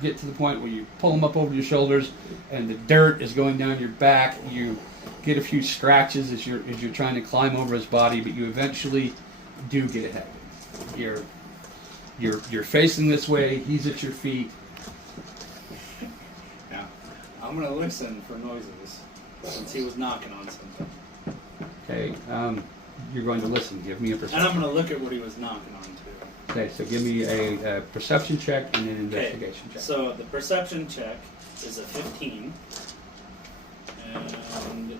get to the point where you pull him up over your shoulders, and the dirt is going down your back. You get a few scratches as you're trying to climb over his body, but you eventually do get ahead. You're facing this way. He's at your feet. Now, I'm gonna listen for noises since he was knocking on something. Okay. You're going to listen. Give me a And I'm perception. gonna look at what he was knocking on too. Okay. So give me a perception check and an Okay, investigation check. so the perception check is a 15. And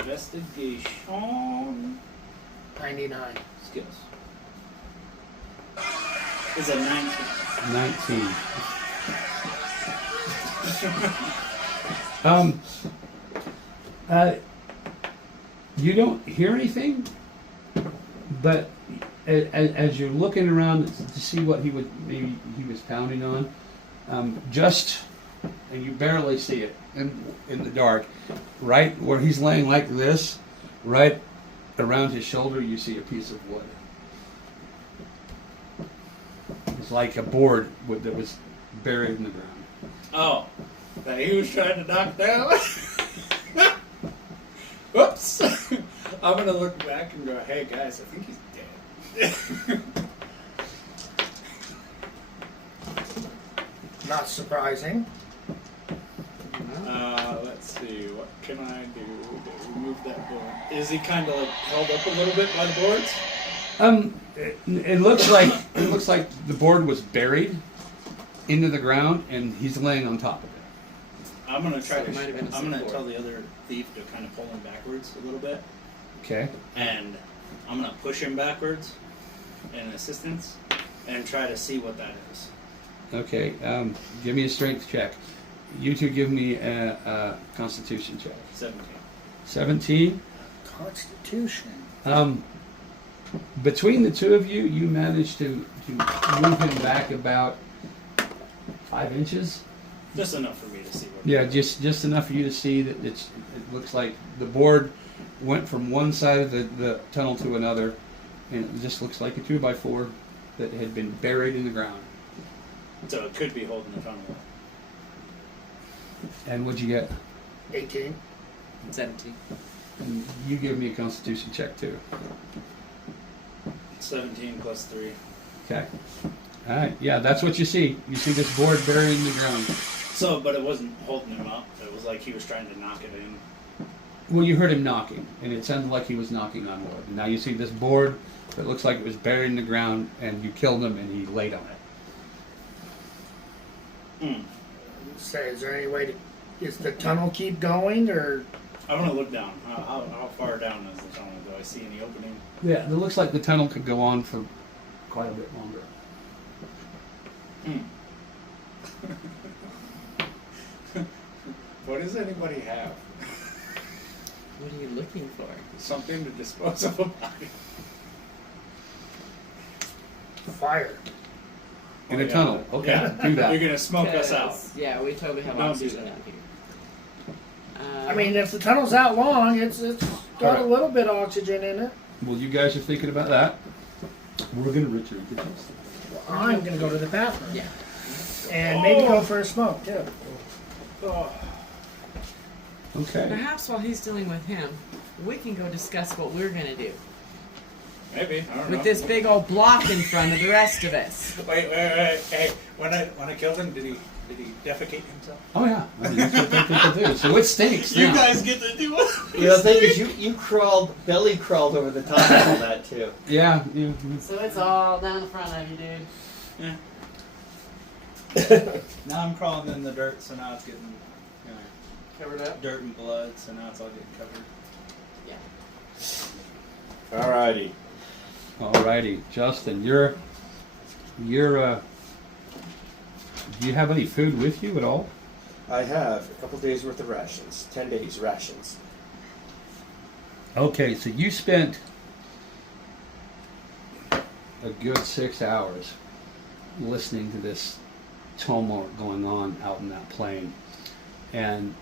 investigation. I 99. Skills. It's a 19. 19. You don't hear anything, but as you're looking around to see what he was pounding on, and you barely see it in the dark, right where he's laying like this, right around his shoulder, you see a piece of wood. It's like a board that was buried in the ground. Oh, that he was trying to knock down? Whoops! I'm gonna look back and go, hey guys, I think he's dead. Not surprising. Let's see, what can I do to remove that board? Is he kind of like held up a little bit by the boards? It looks like the board was buried into the ground, and he's laying on top of it. I'm gonna try So it might have been a I'm gonna support. tell the other thief to kind of pull him backwards a little bit, Okay. and I'm gonna push him backwards in assistance, and try to see what that is. Okay. Give me a strength check. You two give me a Constitution check. 17. 17. Constitution. Between the two of you, you managed to move him back about 5 inches. Just enough for me to see what. Yeah, just enough for you to see that it looks like the board went from one side of the tunnel to another, and it just looks like a 2x4 that had been buried in the ground. So it could be holding the tunnel up. And what'd you get? 18. 17. And you give me a Constitution check too. 17 plus 3. Okay. All right. Yeah, that's what you see. You see this board buried in the ground. So, but it wasn't holding him up. It was like he was trying to knock it in. Well, you heard him knocking, and it sounded like he was knocking on wood. And now you see this board that looks like it was buried in the ground, and you killed him, and he laid on it. Hmm. Say, is there any way to? Is the tunnel keep going, or? I'm gonna look down. How far down is the tunnel? Do I see any opening? Yeah, it looks like the tunnel could go on for quite a bit longer. What does anybody have? What are you looking for? Something to dispose of a body. Fire. In Oh, a yeah. tunnel. Okay, Yeah. do that. You're gonna smoke us out. 'Cause, yeah, we totally have Don't do oxygen that. down here. I mean, if the tunnel's that long, it's got a little bit of oxygen in it. Well, you guys are thinking about that. We're going to return to this. I'm gonna go to the bathroom. Yeah. And maybe go for a smoke too. Oh. Okay. Perhaps while he's dealing with him, we can go discuss what we're gonna do Maybe. I don't know. with this big old block in front of the rest of us. Wait. Hey, when I killed him, did he defecate himself? Oh, yeah. I mean, that's what people do. So it stinks You now. guys get to do it. The thing is, you belly crawled over the top of all that too. Yeah. So it's all down the front of you, dude. Yeah. Now I'm crawling in the dirt, so now it's getting Covered up. dirt and blood, so now it's all getting covered. Yeah. Alrighty. Alrighty. Justin, you're do you have any food with you at all? I have a couple days worth of rations. 10 days rations. Okay, so you spent a good 6 hours listening to this tumult going on out in that plain. And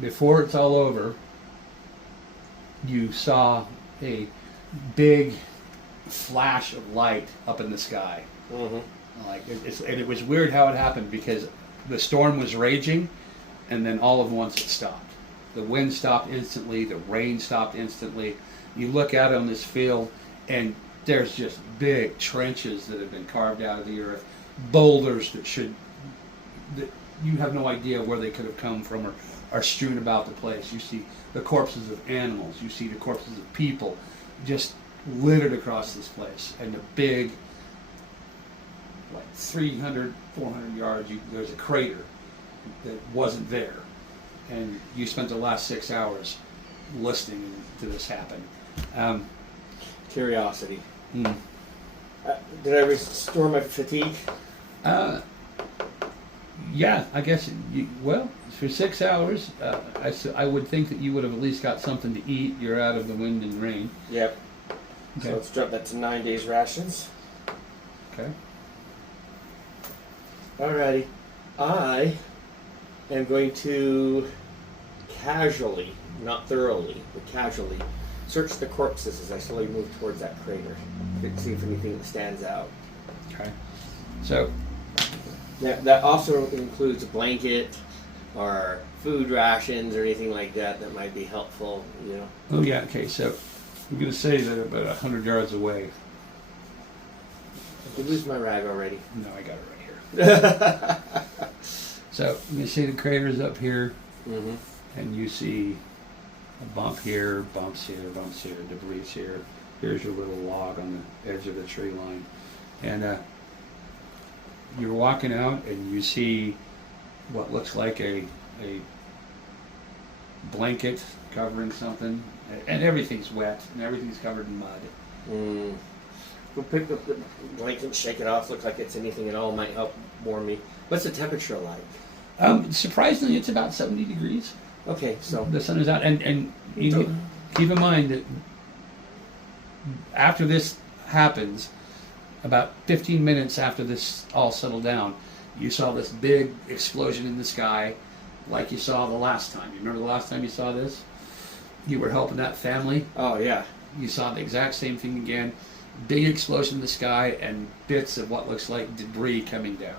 before it's all over, you saw a big flash of light up in the sky. Mm-hmm. And it was weird how it happened because the storm was raging, and then all at once it stopped. The wind stopped instantly. The rain stopped instantly. You look out on this field, and there's just big trenches that have been carved out of the earth, boulders that you have no idea where they could have come from or are strewn about the place. You see the corpses of animals. You see the corpses of people just littered across this place, and the big, like 300, 400 yards, there's a crater that wasn't there. And you spent the last 6 hours listening to this happen. curiosity. Mm. Did I restore my fatigue? Yeah, I guess. Well, for 6 hours, I would think that you would have at least got something to eat. You're out of the wind and rain. Yep. Okay. So let's drop that to 9 days rations. Okay. Alrighty. I am going to casually, not thoroughly, but casually, search the corpses as I slowly move towards that crater to see if anything stands out. Okay. So, That also includes a blanket or food rations or anything like that that might be helpful, you know. oh yeah, okay. So, I'm going to say that about 100 yards away. Did I lose my rag already? No, I got it right here. So, I'm going to say the crater's up here, Mm-hmm. and you see a bump here, bumps here, debris here. Here's your little log on the edge of the tree line. And you're walking out and you see what looks like a blanket covering something, and everything's wet and everything's covered in mud. Mm. We'll pick up the blanket, shake it off, look like it's anything at all, might help warm me. What's the temperature like? Surprisingly, it's about 70 degrees. Okay, so The sun is out, and you keep in mind that after this happens, about 15 minutes after this all settled down, you saw this big explosion in the sky, like you saw the last time. You remember the last time you saw this? You were helping that family. oh yeah. You saw the exact same thing again. Big explosion in the sky and bits of what looks like debris coming down.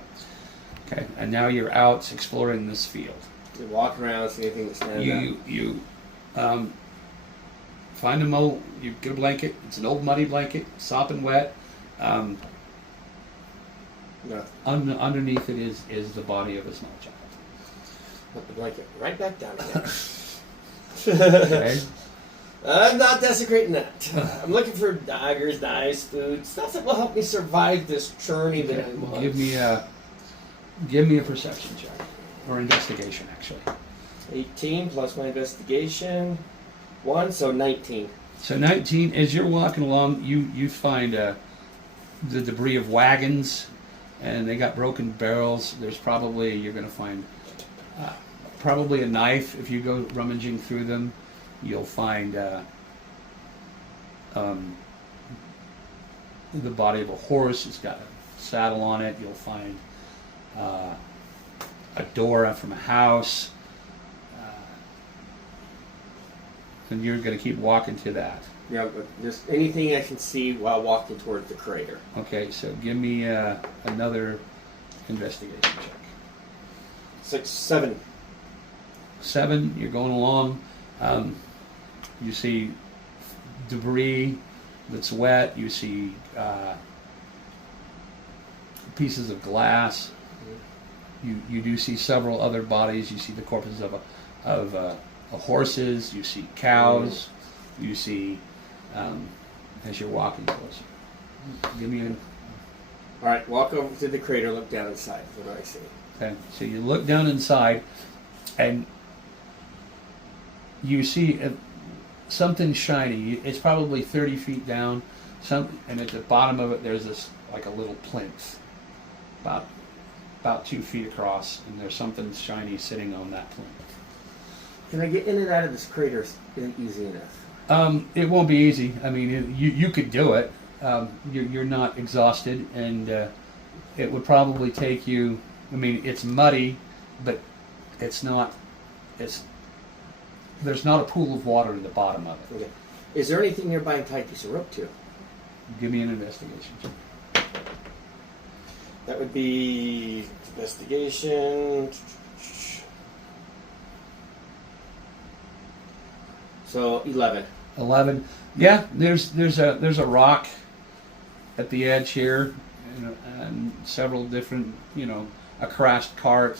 Okay, and now you're out exploring this field. You walk around, see anything that stands out. You find a you get a blanket. It's an old muddy blanket, sopping wet. No. Underneath it is the body of a small child. Put the blanket right back down again. Okay. I'm not desecrating that. I'm looking for daggers, knives, food, stuff that will help me survive this journey that I'm on. Give me a perception check or investigation, actually. 18 plus my investigation. 1, so 19. So 19. As you're walking along, you find the debris of wagons, and they got broken barrels. There's probably you're going to find probably a knife if you go rummaging through them. You'll find the body of a horse. It's got a saddle on it. You'll find a door from a house, and you're going to keep walking to that. Yeah, but just anything I can see while walking towards the crater. Okay, so give me another investigation check. 6, 7. 7. You're going along. You see debris that's wet. You see pieces of glass. You do see several other bodies. You see the corpses of horses. You see cows. You see as you're walking closer. Give me All right, walk over to the crater, look down inside. What do I see? okay. So you look down inside, and you see something shiny. It's probably 30 feet down. And at the bottom of it, there's this like a little plinth, about 2 feet across, and there's something shiny sitting on that plinth. Can I get in and out of this crater easy enough? It won't be easy. I mean, you could do it. You're not exhausted, and it would probably take you. I mean, it's muddy, but it's not. There's not a pool of water in the bottom of it. Okay. Is there anything nearby and tie a piece of rope to? Give me an investigation. That would be investigation. So 11. 11. Yeah, there's a rock at the edge here, and several different, a crashed cart,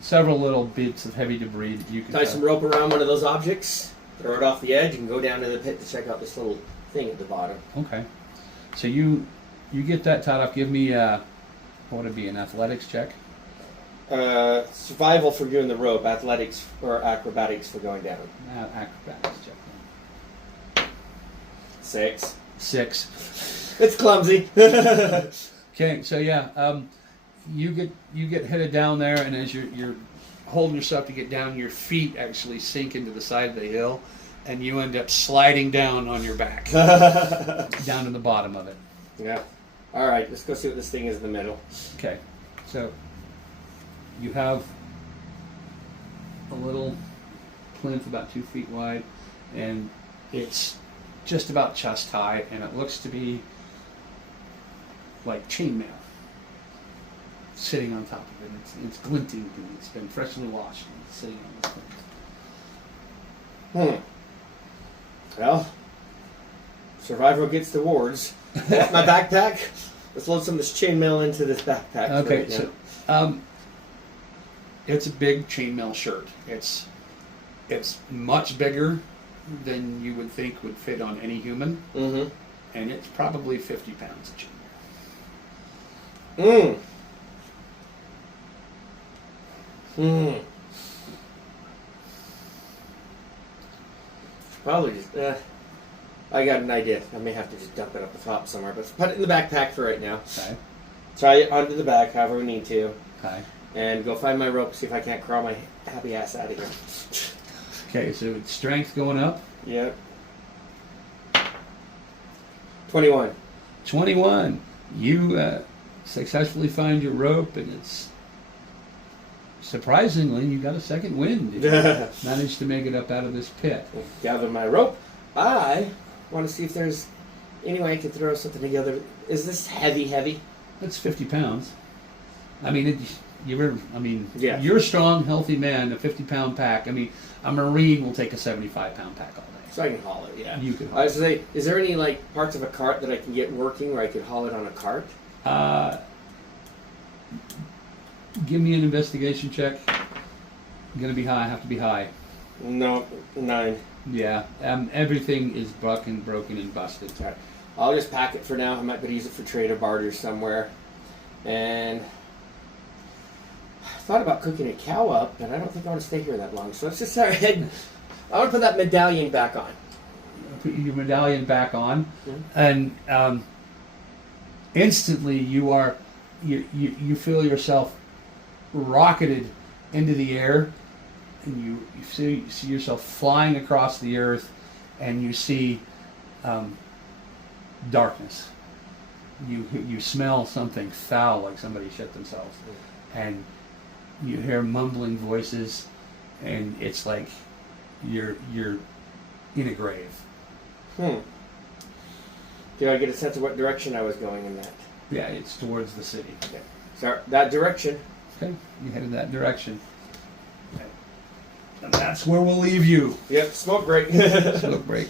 several little bits of heavy debris that you can Tie some rope around one of those objects, throw it off the edge, and go down to the pit to check out this little thing at the bottom. Okay, so you get that tied up. Give me what would it be, an athletics check? Survival for doing the rope, athletics or acrobatics for going down. Acrobatics check. 6. 6. It's clumsy. Okay, so yeah, you get headed down there, and as you're holding yourself to get down, your feet actually sink into the side of the hill, and you end up sliding down on your back, down to the bottom of it. Yeah. All right, let's go see what this thing is in the middle. Okay, so you have a little plinth about 2 feet wide, and it's just about chest high, and it looks to be like chainmail sitting on top of it. It's glinting, and it's been freshly washed, and it's sitting on this thing. Well, survival gets the wards. That's my backpack. Let's load some of this chainmail into this backpack. Okay, right so now. it's a big chainmail shirt. It's much bigger than you would think would fit on any human, Mm-hmm. and it's probably 50 pounds of chainmail. Probably just, I got an idea. I may have to just dump it up the top somewhere, but put it in the backpack for right now. Okay. Try it onto the back, however we need to, Okay. and go find my rope, see if I can't crawl my happy ass out of here. Okay, so it's strength going up. Yep. 21. 21. You successfully find your rope, and it's surprisingly you got a second wind. You managed to make it up out of this pit. Gather my rope. I want to see if there's any way I can throw something together. Is this heavy? That's 50 pounds. I mean, Yeah. you're a strong, healthy man. A 50-pound pack. I mean, a Marine will take a 75-pound pack all day. So I can haul it, yeah. You can haul I was say, is there any like parts of a cart that I can get working where I could haul it on a cart? Give me an investigation check. Gonna be high. Have to be high. No, 9. Yeah. Everything is broken, and busted. All right. I'll just pack it for now. I might be able to use it for trade or barter somewhere. And I thought about cooking a cow up, but I don't think I want to stay here that long. So let's just start heading. I want to put that medallion back on. Put your medallion back on, Mhm. and instantly you feel yourself rocketed into the air, and you see yourself flying across the earth, and you see darkness. You smell something foul, like somebody shit themselves, and you hear mumbling voices, and it's like you're in a grave. Do I get a sense of what direction I was going in that? Yeah, it's towards the city. Okay. So that direction. Okay, you headed that direction. And that's where we'll leave you. Yep, smoke break. Smoke break.